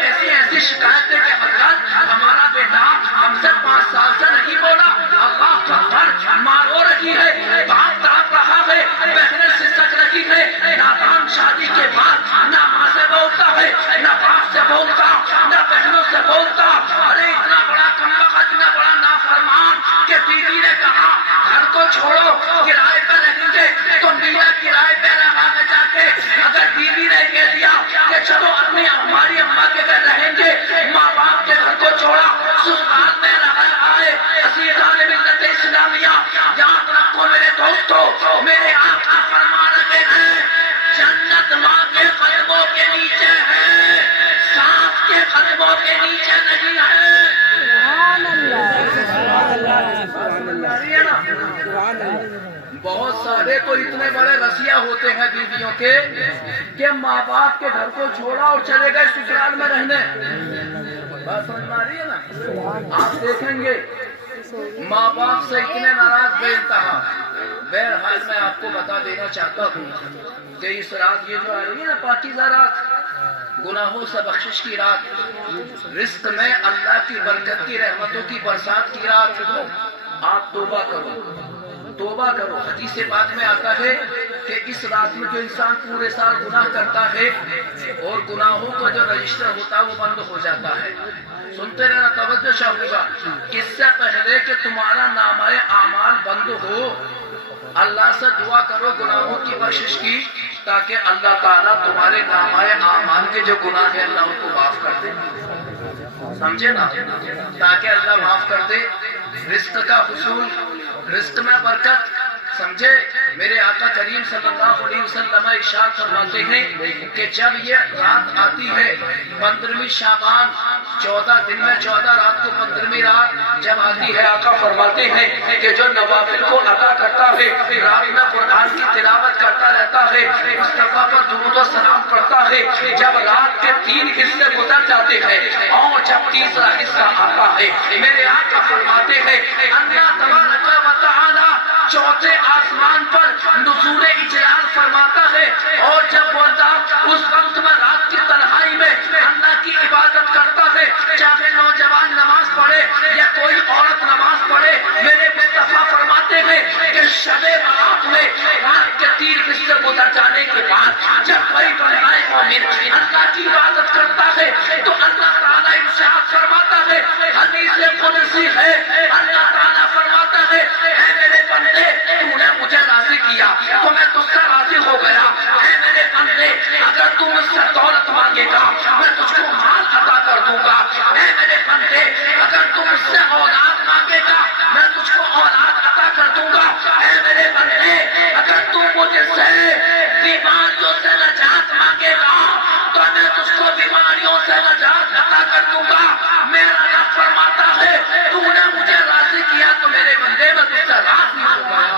ایسی ایسی شکایتیں کہ حضرت ہمارا بیٹا ہم سے 5 سال سے نہیں بولا, اللہ اکبر, ماں رو رہی ہے, باپ تڑپ رہا ہے, بہنیں سسک رہی ہے, نادان شادی کے بعد نہ ماں سے بولتا ہے, نہ باپ سے بولتا, نہ بہنوں سے بولتا. ارے اتنا بڑا کمبخت, اتنا بڑا نافرمان کہ بیوی نے کہا گھر کو چھوڑو, کرائے پہ رہیں گے تو میاں کرائے پہ لگا کے جا کے, اگر بیوی نے کہہ دیا کہ چلو اپنی ہماری اماں کے گھر رہیں گے, ماں باپ کے گھر کو چھوڑا سسرال میں لگا آئے. عزیزان ملت اسلامیہ یاد رکھو میرے دوستو, میرے آقا فرما رہے ہیں جنت ماں کے قدموں کے نیچے ہے, سانس کے قدموں کے نیچے نہیں ہے. بہت سارے تو اتنے بڑے رسیا ہوتے ہیں بیویوں کے کہ ماں باپ کے گھر کو چھوڑا اور چلے گئے سسرال میں رہنے. بات سمجھ میں آ رہی ہے نا؟ آپ دیکھیں گے ماں باپ سے اتنے ناراض بے انتہا. بہرحال میں آپ کو بتا دینا چاہتا ہوں کہ اس رات یہ جو آ رہی ہے نا پاکیزہ رات, گناہوں سے بخشش کی رات, رزق میں اللہ کی برکت کی رحمتوں کی برسات کی رات, آپ توبہ کرو, توبہ کرو. حدیث پاک میں آتا ہے کہ اس رات میں جو انسان پورے سال گناہ کرتا ہے اور گناہوں کا جو رجسٹر ہوتا ہے وہ بند ہو جاتا ہے. سنتے رہنا, توجہ شاہوگا. اس سے پہلے کہ تمہارا نامہ اعمال بند ہو, اللہ سے دعا کرو گناہوں کی بخشش کی, تاکہ اللہ تعالیٰ تمہارے نامہ اعمال کے جو گناہ ہیں اللہ ان کو معاف کر دے. سمجھے نا؟ تاکہ اللہ معاف کر دے. رزق کا حصول, رزق میں برکت. سمجھے؟ میرے آقا کریم صلی اللہ علیہ وسلم ارشاد فرماتے ہیں کہ جب یہ رات آتی ہے 15ویں شعبان, 14 دن میں 14 رات کو 15ویں رات جب آتی ہے, آقا فرماتے ہیں کہ جو نوافل کو ادا کرتا ہے, رات میں قرآن کی تلاوت کرتا رہتا ہے, مصطفیٰ پر درود و سلام پڑھتا ہے, جب رات کے 3 حصے گزر جاتے ہیں اور جب تیسرا حصہ آتا ہے, میرے آقا فرماتے ہیں اللہ تبارک و تعالی چوتھے آسمان پر نزول اجلال فرماتا ہے, اور جب بولتا اس وقت میں رات کی تنہائی میں اللہ کی عبادت کرتا ہے, چاہے نوجوان نماز پڑھے یا کوئی عورت نماز پڑھے, میرے مصطفیٰ فرماتے ہیں کہ شب برات میں رات کے 3 حصے گزر جانے کے بعد جب کوئی بندہ مومن اللہ کی عبادت کرتا ہے تو اللہ تعالیٰ ارشاد فرماتا ہے, حدیث قدسی ہے, اللہ تعالیٰ فرماتا ہے اے میرے بندے تو نے مجھے راضی کیا تو میں تجھ سے راضی ہو گیا. اے میرے بندے اگر تم مجھ سے دولت مانگے گا میں تجھ کو مال عطا کر دوں گا. اے میرے بندے اگر تم مجھ سے اولاد مانگے گا میں تجھ کو اولاد عطا کر دوں گا. اے میرے بندے اگر تم مجھ سے بیماریوں سے نجات مانگے گا تو میں تجھ کو بیماریوں سے نجات عطا کر دوں گا. میرا رب فرماتا ہے تو نے مجھے راضی کیا تو میرے بندے میں تجھ سے راضی ہو گیا.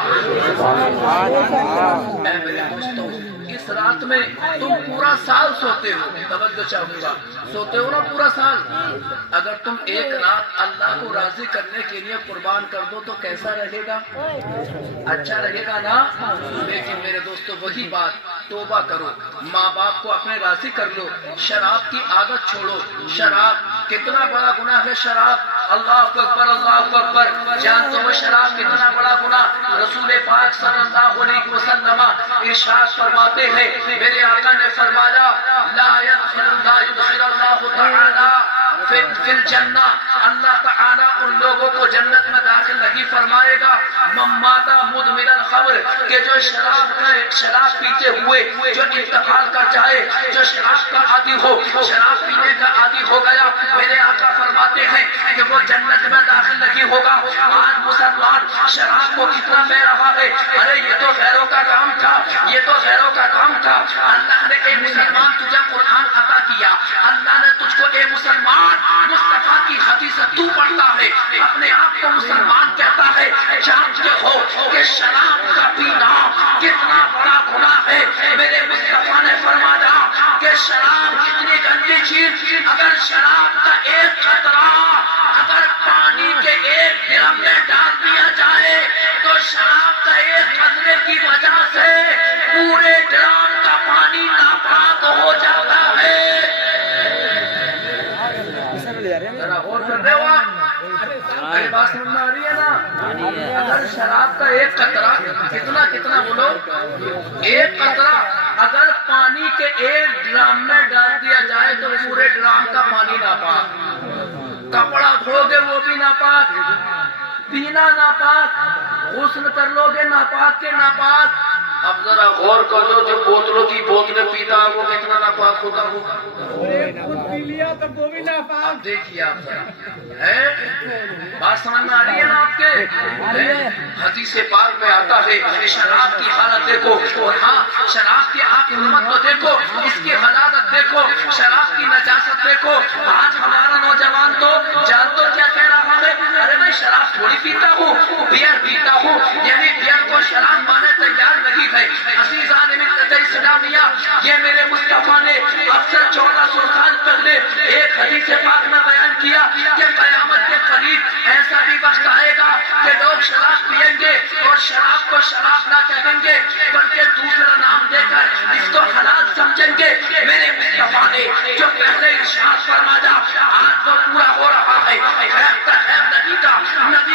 اے میرے دوستو, اس رات میں تم پورا سال سوتے ہو, توجہ چاہوں گا, سوتے ہو نا پورا سال. اگر تم ایک رات اللہ کو راضی کرنے کے لیے قربان کر دو تو کیسا رہے گا؟ اچھا رہے گا نا. لیکن میرے دوستو وہی بات, توبہ کرو, ماں باپ کو اپنے راضی کر لو, شراب کی عادت چھوڑو. شراب کتنا بڑا گناہ ہے, شراب اللہ اکبر جانتے ہو شراب کتنا بڑا گناہ؟ رسول پاک صلی اللہ علیہ وسلم ارشاد فرماتے ہیں، میرے آقا نے فرمایا لا يدخل اللہ تعالی فی الجنہ، اللہ تعالی ان لوگوں کو جنت میں داخل نہیں فرمائے گا من مات مدمن الخمر، کہ جو شراب پیتے ہوئے جو انتقال کر جائے، جو شراب کا عادی ہو، شراب پینے کا عادی ہو گیا، میرے آقا فرماتے ہیں کہ وہ جنت میں داخل نہیں ہوگا۔ آج مسلمان شراب کو کتنا پی رہا ہے، ارے یہ تو غیروں کا کام تھا، یہ تو غیروں کا کام تھا۔ اللہ نے اے مسلمان تجھے قرآن عطا کیا، اللہ نے تجھ کو اے مسلمان مصطفیٰ کی حدیث تو پڑھتا ہے، اپنے آپ کو مسلمان کہتا ہے، جانتے ہو کہ شراب کا پینا کتنا بڑا گناہ ہے؟ میرے مصطفیٰ نے فرمایا کہ شراب کتنی گندی چیز، اگر شراب کا ایک قطرہ اگر پانی کے ایک ڈرم میں ڈال دیا جائے تو شراب کا ایک قطرے کی وجہ سے پورے ڈرم کا پانی ناپاک ہو جاتا ہے۔ ذرا غور کر دے ہوا، میری بات سمجھ میں آ رہی ہے نا؟ اگر شراب کا ایک قطرہ کتنا بولو، ایک قطرہ اگر پانی کے ایک ڈرام میں ڈال دیا جائے تو پورے ڈرام کا پانی ناپاک، کپڑا دھو گے وہ بھی ناپاک، پینا ناپاک، غسل کر لو گے ناپاک کے ناپاک۔ اب ذرا غور کرو، جو بوتلوں کی بوتلیں پیتا ہے وہ کتنا ناپاک ہوتا ہوگا؟ اب دیکھیے آپ ذرا، بات سمجھ میں آ رہی ہے نا آپ کے؟ حدیث پاک میں آتا ہے شراب کی حالت دیکھو، اور ہاں شراب کی آپ حرمت تو دیکھو، اس کی حلالت دیکھو، شراب کی نجاست دیکھو۔ آج ہمارا نوجوان تو جان تو کیا کہہ رہا ہے، ارے میں شراب تھوڑی پیتا ہوں، بیئر پیتا ہوں، یعنی بیئر کو شراب مانے تیار نہیں ہے۔ عزیزان ملت اسلامیہ، یہ میرے مصطفیٰ نے اب سے 1400 سال پہلے ایک حدیث پاک میں بیان کیا کہ قیامت کے قریب ایسا بھی وقت آئے گا کہ لوگ شراب پئیں گے اور شراب کو شراب نہ کہیں گے بلکہ دوسرا نام دے کر اس کو حلال سمجھیں گے۔ میرے مصطفیٰ نے جو پہلے ارشاد فرمایا آج وہ پورا ہو رہا ہے۔ خیر کا خیر نبی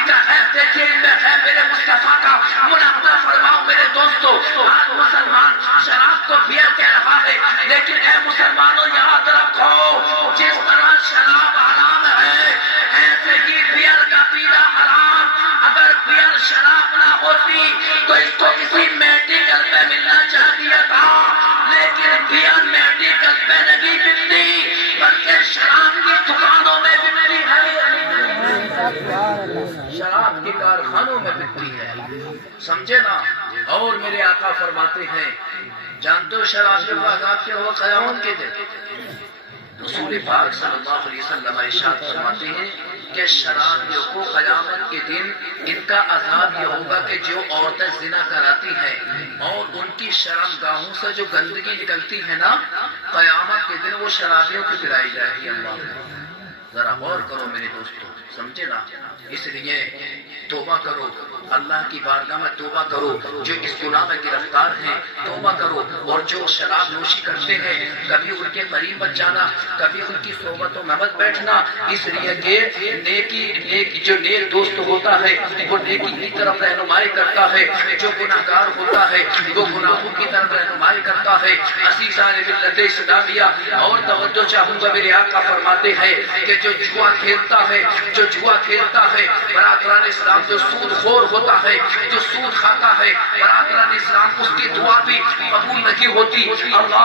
کا خیر دیکھیے، ان میں خیر میرے مصطفیٰ کا ملاحظہ فرماؤ میرے دوستو۔ آج مسلمان شراب کو بیئر کہہ رہا ہے، لیکن اے مسلمانوں یاد رکھو، جس طرح شراب حرام ہے ایسے ہی بیئر کا پینا حرام۔ اگر بیئر شراب نہ ہوتی تو اس کو کسی میڈیکل پہ ملنا چاہیے تھا، لیکن بیئر میڈیکل پہ نہیں ملتی بلکہ شراب کی دکانوں میں ملتی ہے، شراب کے کارخانوں میں ملتی ہے، سمجھے نا؟ اور میرے آقا فرماتے ہیں، جانتے ہو شراب کے عذاب کیا ہوا قیامت کے دن؟ رسول پاک صلی اللہ علیہ وسلم ارشاد فرماتے ہیں کہ شرابیوں کو قیامت کے دن ان کا عذاب یہ ہوگا کہ جو عورتیں زنا کراتی ہیں اور ان کی شرم گاہوں سے جو گندگی نکلتی ہے نا، قیامت کے دن وہ شرابیوں کی پلائی جائے گی۔ اللہ ذرا غور کرو میرے دوستو، سمجھے نا؟ اس لیے توبہ کرو، اللہ کی بارگاہ میں توبہ کرو، جو اس گناہ میں گرفتار ہیں توبہ کرو، اور جو شراب نوشی کرتے ہیں کبھی ان کے قریب مت جانا، کبھی ان کی صحبتوں میں مت بیٹھنا، اس لیے کہ نیکی جو نیک دوست ہوتا ہے وہ نیکی کی طرف رہنمائی کرتا ہے، جو گناہگار ہوتا ہے وہ گناہوں کی طرف رہنمائی کرتا ہے۔ عزیزان ملت اسلامیہ، اور توجہ چاہوں گا، میرے آقا فرماتے ہیں کہ جو جوا کھیلتا ہے برادران اسلام، جو سود خور ہوتا ہے، جو سود کھاتا ہے برادران اسلام، اس کی دعا بھی قبول نہیں ہوتی۔ اللہ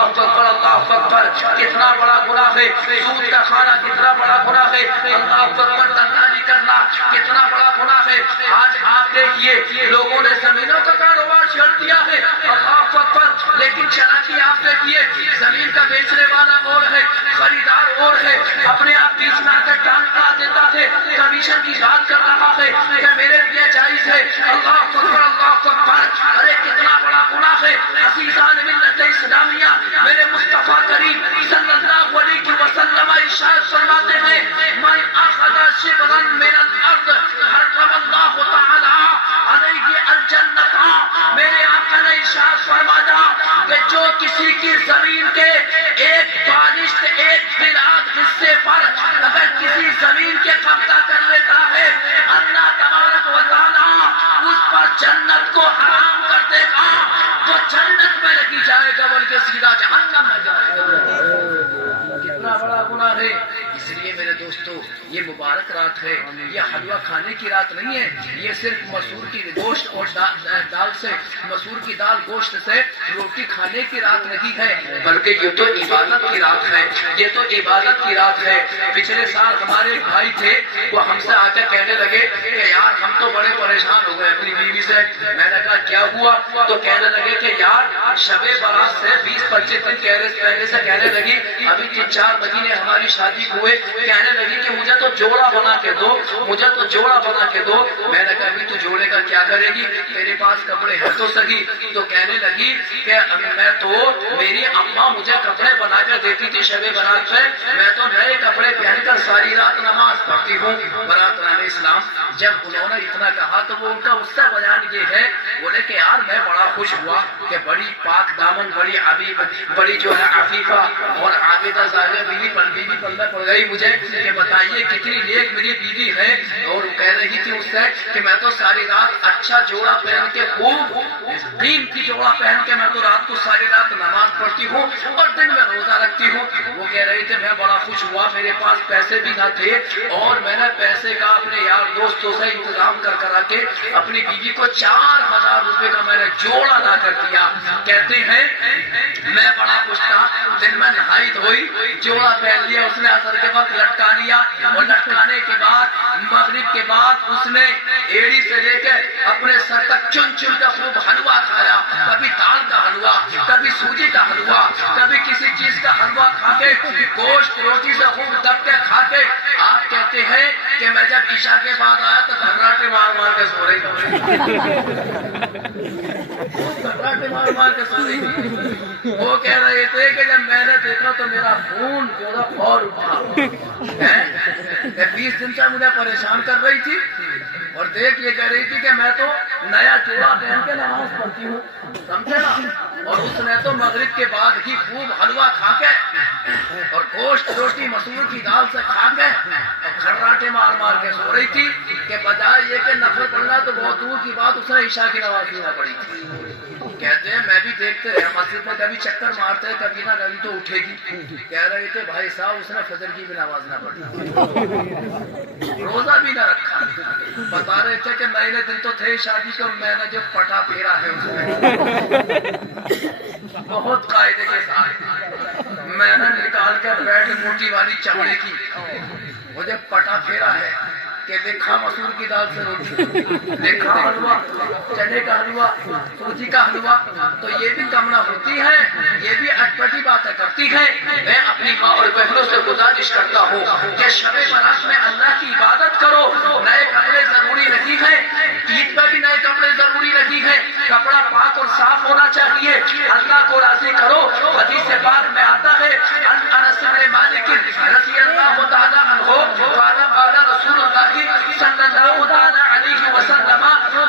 اکبر، کتنا بڑا گناہ ہے سود کا کھانا، کتنا بڑا گناہ ہے اللہ اکبر، دنگانی کرنا کتنا بڑا گناہ ہے۔ آج آپ دیکھیے لوگوں نے زمینوں کا کاروبار چھوڑ دیا ہے، اللہ اکبر، لیکن چلاکی آپ دیکھیے، زمین کا بیچنے والا اور ہے، خریدار اور ہے، اپنے آپ بیچ میں آ کر ٹانگ اڑا دیتا ہے، کمیشن کی بات کر رہا ہے کہ میرے لیے جائز ہے۔ اللہ اکبر، اللہ اکبر، ارے کتنا بڑا گناہ ہے۔ عزیزان ملت اسلامیہ، میرے مصطفیٰ کریم صلی اللہ علیہ وسلم ارشاد فرماتے ہیں، من اخذ شبرا من الارض حرم اللہ تعالی علیہ الجنۃ۔ میرے آقا نے ارشاد فرمایا کہ جو کسی کی زمین کے ایک بالشت ایک بلاک حصے پر اگر کسی زمین کے قبضہ کر لیتا ہے اللہ تبارک و تعالیٰ اس پر جنت کو حرام کر دے گا، تو جنت میں نہیں جائے گا بلکہ سیدھا جہنم میں جائے گا۔ کتنا بڑا گناہ ہے۔ اس لیے میرے دوستو یہ مبارک رات ہے، یہ حلوہ کھانے کی رات نہیں ہے، یہ صرف مسور کی گوشت اور دال سے، مسور کی دال گوشت سے روٹی کھانے کی رات نہیں ہے، بلکہ یہ تو عبادت کی رات ہے، یہ تو عبادت کی رات ہے۔ پچھلے سال ہمارے بھائی تھے، وہ ہم سے آ کے کہنے لگے کہ یار ہم تو بڑے پریشان ہو گئے اپنی بیوی سے۔ میں نے کہا کیا ہوا؟ تو کہنے لگے کہ یار شب برات سے 20-25 دن پہلے سے کہنے لگی، ابھی 3-4 مہینے ہماری شادی ہوئے، کہنے لگی کہ مجھے تو جوڑا بنا کے دو، مجھے تو جوڑا بنا کے دو۔ میں نے کہا ابھی تو جوڑے کا کیا کرے گی، تیرے پاس کپڑے ہیں تو صحیح۔ تو کہنے لگی کہ میں تو میری اماں مجھے کپڑے بنا کر دیتی تھی شب برات پہ، میں تو نئے کپڑے پہن کر ساری رات نماز پڑھتی ہوں۔ برادران اسلام، جب انہوں نے اتنا کہا تو وہ ان کا اس کا بیان یہ ہے، بولے کہ یار میں بڑا خوش ہوا کہ بڑی پاک دامن، بڑی عبیب، بڑی جو ہے عفیفہ اور عابدہ ظاہرہ بیوی پلہ پڑ گئی مجھے کہ بتائیے کتنی نیک میری بیوی ہے۔ اور وہ کہہ رہی تھی اس سے کہ میں تو ساری رات اچھا جوڑا پہن کے، خوب قیمتی جوڑا پہن کے میں تو رات کو ساری رات نماز پڑھتی ہوں اور دن میں روزہ رکھتی ہوں۔ وہ کہہ رہی تھی میں بڑا خوش ہوا، میرے پاس پیسے بھی نہ تھے اور میں نے پیسے کا اپنے یار دوستوں سے انتظام کر کے اپنی بیوی کو 4000 روپے کا میں نے جوڑا لا کر دیا۔ کہتے ہیں میں بڑا خوش تھا، دن میں نہائی دھوئی، جوڑا پہن لیا، اس نے عصر کے وقت لٹکا لیا اور لٹکانے کے بعد مغرب کے بعد اس نے ایڑی سے لے کے اپنے سر تک چن چن کا خوب حلوہ کھایا، کبھی دال کا حلوہ، کبھی سوجی کا حلوہ، کبھی کسی چیز کا حلوہ کھا کے، گوشت روٹی سے خوب دب کے کھا کے۔ آپ کہتے ہیں کہ میں جب عشاء کے بعد آیا تو گھبراہٹے مار مار کے سو رہی تھی، وہ کہہ رہے تھے کہ جب میں نے دیکھا تو میرا خون پورا فور اٹھا۔ 20 دن سے مجھے پریشان کر رہی تھی اور دیکھ یہ کہہ رہی تھی کہ میں تو نیا جوڑا پہن کے نماز پڑھتی ہوں، سمجھے نا؟ اور اس نے تو مغرب کے بعد ہی خوب حلوہ کھا کے اور گوشت روٹی مسور کی دال سے کھا کے اور کھڑراٹے مار مار کے سو رہی تھی کہ بجائے یہ کہ نفل پڑھنا تو بہت دور کی بات، اس نے عشاء کی نماز بھی نہ پڑھی تھی۔ کہتے ہیں میں بھی دیکھتے رہا مسجد میں، کبھی چکر مارتے کبھی نہ کبھی تو اٹھے گی۔ کہہ رہے تھے بھائی صاحب اس نے فجر کی بھی نماز نہ پڑھی، روزہ بھی نہ رکھا۔ بتا رہے تھے کہ نئے دن تو تھے شادی کے، میں نے جو پٹا پھیرا ہے اس میں بہت قاعدے کے ساتھ میں نے نکال کر بیٹھ موٹی والی چمڑے کی مجھے پٹا پھیرا ہے کہ دیکھا مسور کی دال سے روٹی، دیکھا حلوہ، چنے کا حلوہ، سوجی کا حلوہ، تو یہ بھی کمنا ہوتی ہے، یہ بھی اٹپٹی باتیں کرتی ہے۔ میں اپنی ماں اور بہنوں سے گزارش کرتا ہوں کہ شب برات میں اللہ کی عبادت کرو۔ نئے کپڑے ضروری نہیں ہے، عید میں بھی نئے کپڑے ضروری نہیں ہے، کپڑا پاک اور صاف ہونا چاہیے، اللہ کو راضی کرو۔ حدیث پاک میں آتا ہے انس بن مالک رضی اللہ تعالی عنہ قال قال رسول اللہ صلی اللہ تعالی علیہ وسلم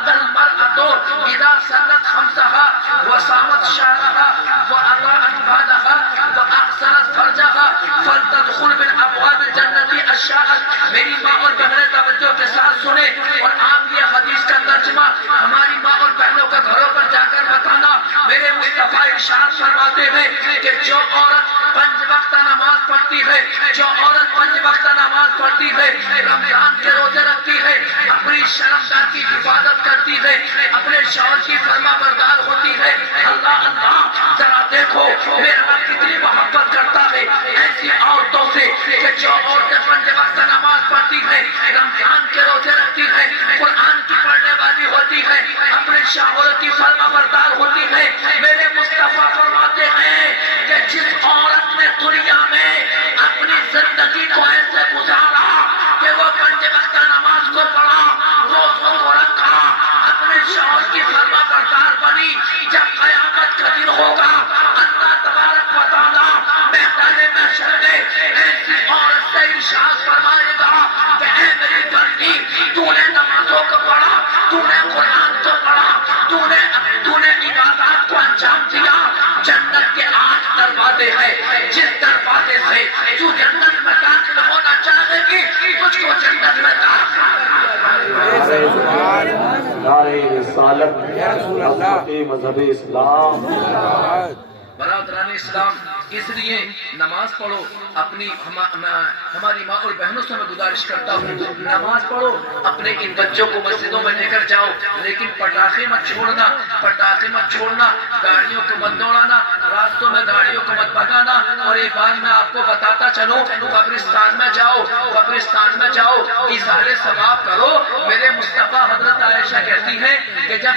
المرأة اذا صلت خمسها وصامت شهرها واطاعت بعدها واحسنت فرجها فلتدخل من ابواب الجنة الشاءت۔ میری ماں اور بہنیں توجہ کے ساتھ سنیں اور آپ یہ حدیث کا ترجمہ ہماری ماں اور بہنوں کے گھروں پر جا کر بتانا۔ میرے مصطفیٰ ارشاد فرماتے ہیں کہ جو عورت 5 وقت نماز پڑھتی ہے، جو عورت 5 وقت نماز پڑھتی ہے، رمضان کے روزے رکھتی ہے، اپنی شرمگاہ کی حفاظت کرتی ہے، اپنے شوہر کی فرما بردار ہوتی ہے، اللہ اللہ ذرا دیکھو میرا رب کتنی محبت کرتا ہے ایسی عورتوں سے کہ جو عورتیں 5 وقت نماز پڑھتی ہے، رمضان کے روزے رکھتی ہے، قرآن کی پڑھنے والی ہوتی ہے، اپنے شوہر کی فرما بردار ہوتی ہے۔ میرے مصطفیٰ فرماتے ہیں کہ جس عورت نے دنیا میں اپنی زندگی کو ایسے گزارا کہ وہ 5 وقت نماز کو پڑھا، روزوں کو رکھا، اپنے شوہر کی فرما بردار بنی، جب قیامت کا دن ہوگا اللہ تبارک و تعالیٰ میدان محشر میں ایسی عورت سے ارشاد فرمائے گا کہ اے میری بندی تو نے نمازوں کو پڑھا، تو نے قرآن کو پڑھا، تو نے عبادات کو انجام دیا، جنت کے 8 دروازے والے ہیں. جس دروازے سے تو جنت میں داخل ہونا چاہے گی تجھ کو جنت میں داخل. نعرہ رسالت مذہب اسلام. برادران اسلام، اس لیے نماز پڑھو. اپنی ہماری ماں اور بہنوں سے میں گزارش کرتا ہوں، نماز پڑھو. اپنے ان بچوں کو مسجدوں میں لے کر جاؤ، لیکن پٹاخے مت چھوڑنا، پٹاخے مت چھوڑنا، گاڑیوں کو مت دوڑانا، راستوں میں گاڑیوں کو مت بھگانا. اور ایک بات میں آپ کو بتاتا چلوں، قبرستان میں جاؤ، قبرستان میں جاؤ، اظہار ثواب کرو. میرے مصطفیٰ حضرت عائشہ کہتی ہیں کہ جب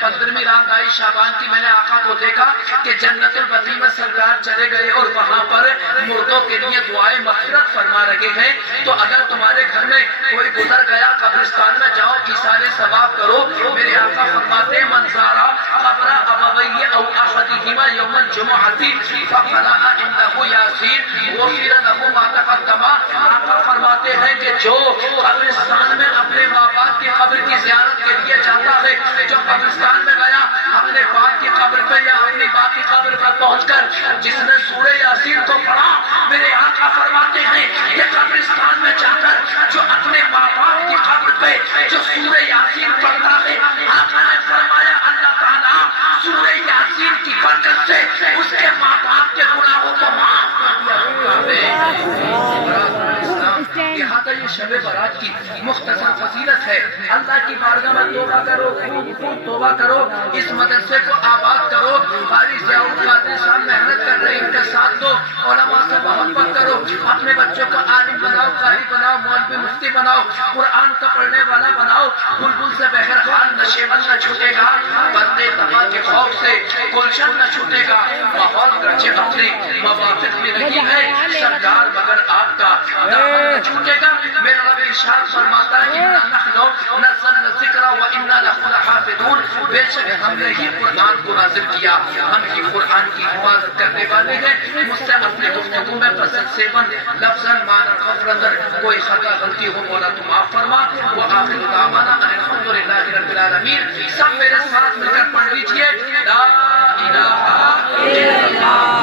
15ویں رات آئی شعبان کی، میں نے آقا کو دیکھا کہ جنت البقیع میں سرکار چلے گئے اور وہاں پر مردوں کے لیے دعائیں مغفرت فرما رہے ہیں. تو اگر تمہارے گھر میں کوئی گزر گیا، قبرستان میں جاؤ، ایثار ثواب کرو. میرے آقا فرماتے ہیں منظارا قبر ابویہ او احدہما یوم الجمعۃ فقرأ انہ یاسین غفر لہ ما تقدم. آقا فرماتے ہیں کہ جو قبرستان میں اپنے ماں باپ کی قبر کی زیارت کے لیے جاتا ہے، جو قبرستان میں گیا اپنے باپ کی قبر پہ یا اپنی باپ کی قبر پر پہنچ کر جس نے سورہ یاسین کو پڑھا، میرے آقا فرماتے ہیں کہ قبرستان میں جا کر جو اپنے ماں باپ کی قبر پہ جو سورہ یاسین پڑھتا ہے، آقا نے فرمایا اللہ تعالیٰ سورہ یاسین کی برکت سے اس کے ماں باپ کے گناہوں کو معاف کر دیا. یہاں کا یہ شب برات کی مختصر فضیلت ہے. اللہ کی بارگاہ میں توبہ کرو، خوب توبہ کرو، اس مدرسے کو آباد کرو. قاری ضیاء القادری صاحب محنت کر رہے ہیں، ان کا ساتھ دو. علماء سے محبت کرو، اپنے بچوں کو عالم بناؤ، قاری بناؤ، مولوی مفتی بناؤ، قرآن کا پڑھنے والا بناؤ. بلبل سے بہرحال نشیمن نہ چھوٹے گا، بندے تباہ کے خوف سے گلشن نہ چھوٹے گا. ماحول گرچہ اپنے موافق میں نہیں ہے سرکار مگر آپ کا دامن نہ چھوٹے گا. میرا رب ارشاد فرماتا ہے اِنَّا نَحْنُ نَزَّلْنَا الذِّكْرَ وَإِنَّا لَهُ لَحَافِظُونَ. بے شک ہم نے ہی قرآن کو نازل کیا، ہم ہی قرآن کی حفاظت کرنے والے ہیں. مجھ سے اپنے گفتگو میں فصل 7 لفظاً معنی غفلتاً کوئی خطا غلطی ہو مولا تو معاف فرما. وآخر دعوانا ان الحمد للہ رب العالمین. سب میرے ساتھ مل کر پڑھ لیجیے لا الہ الا اللہ.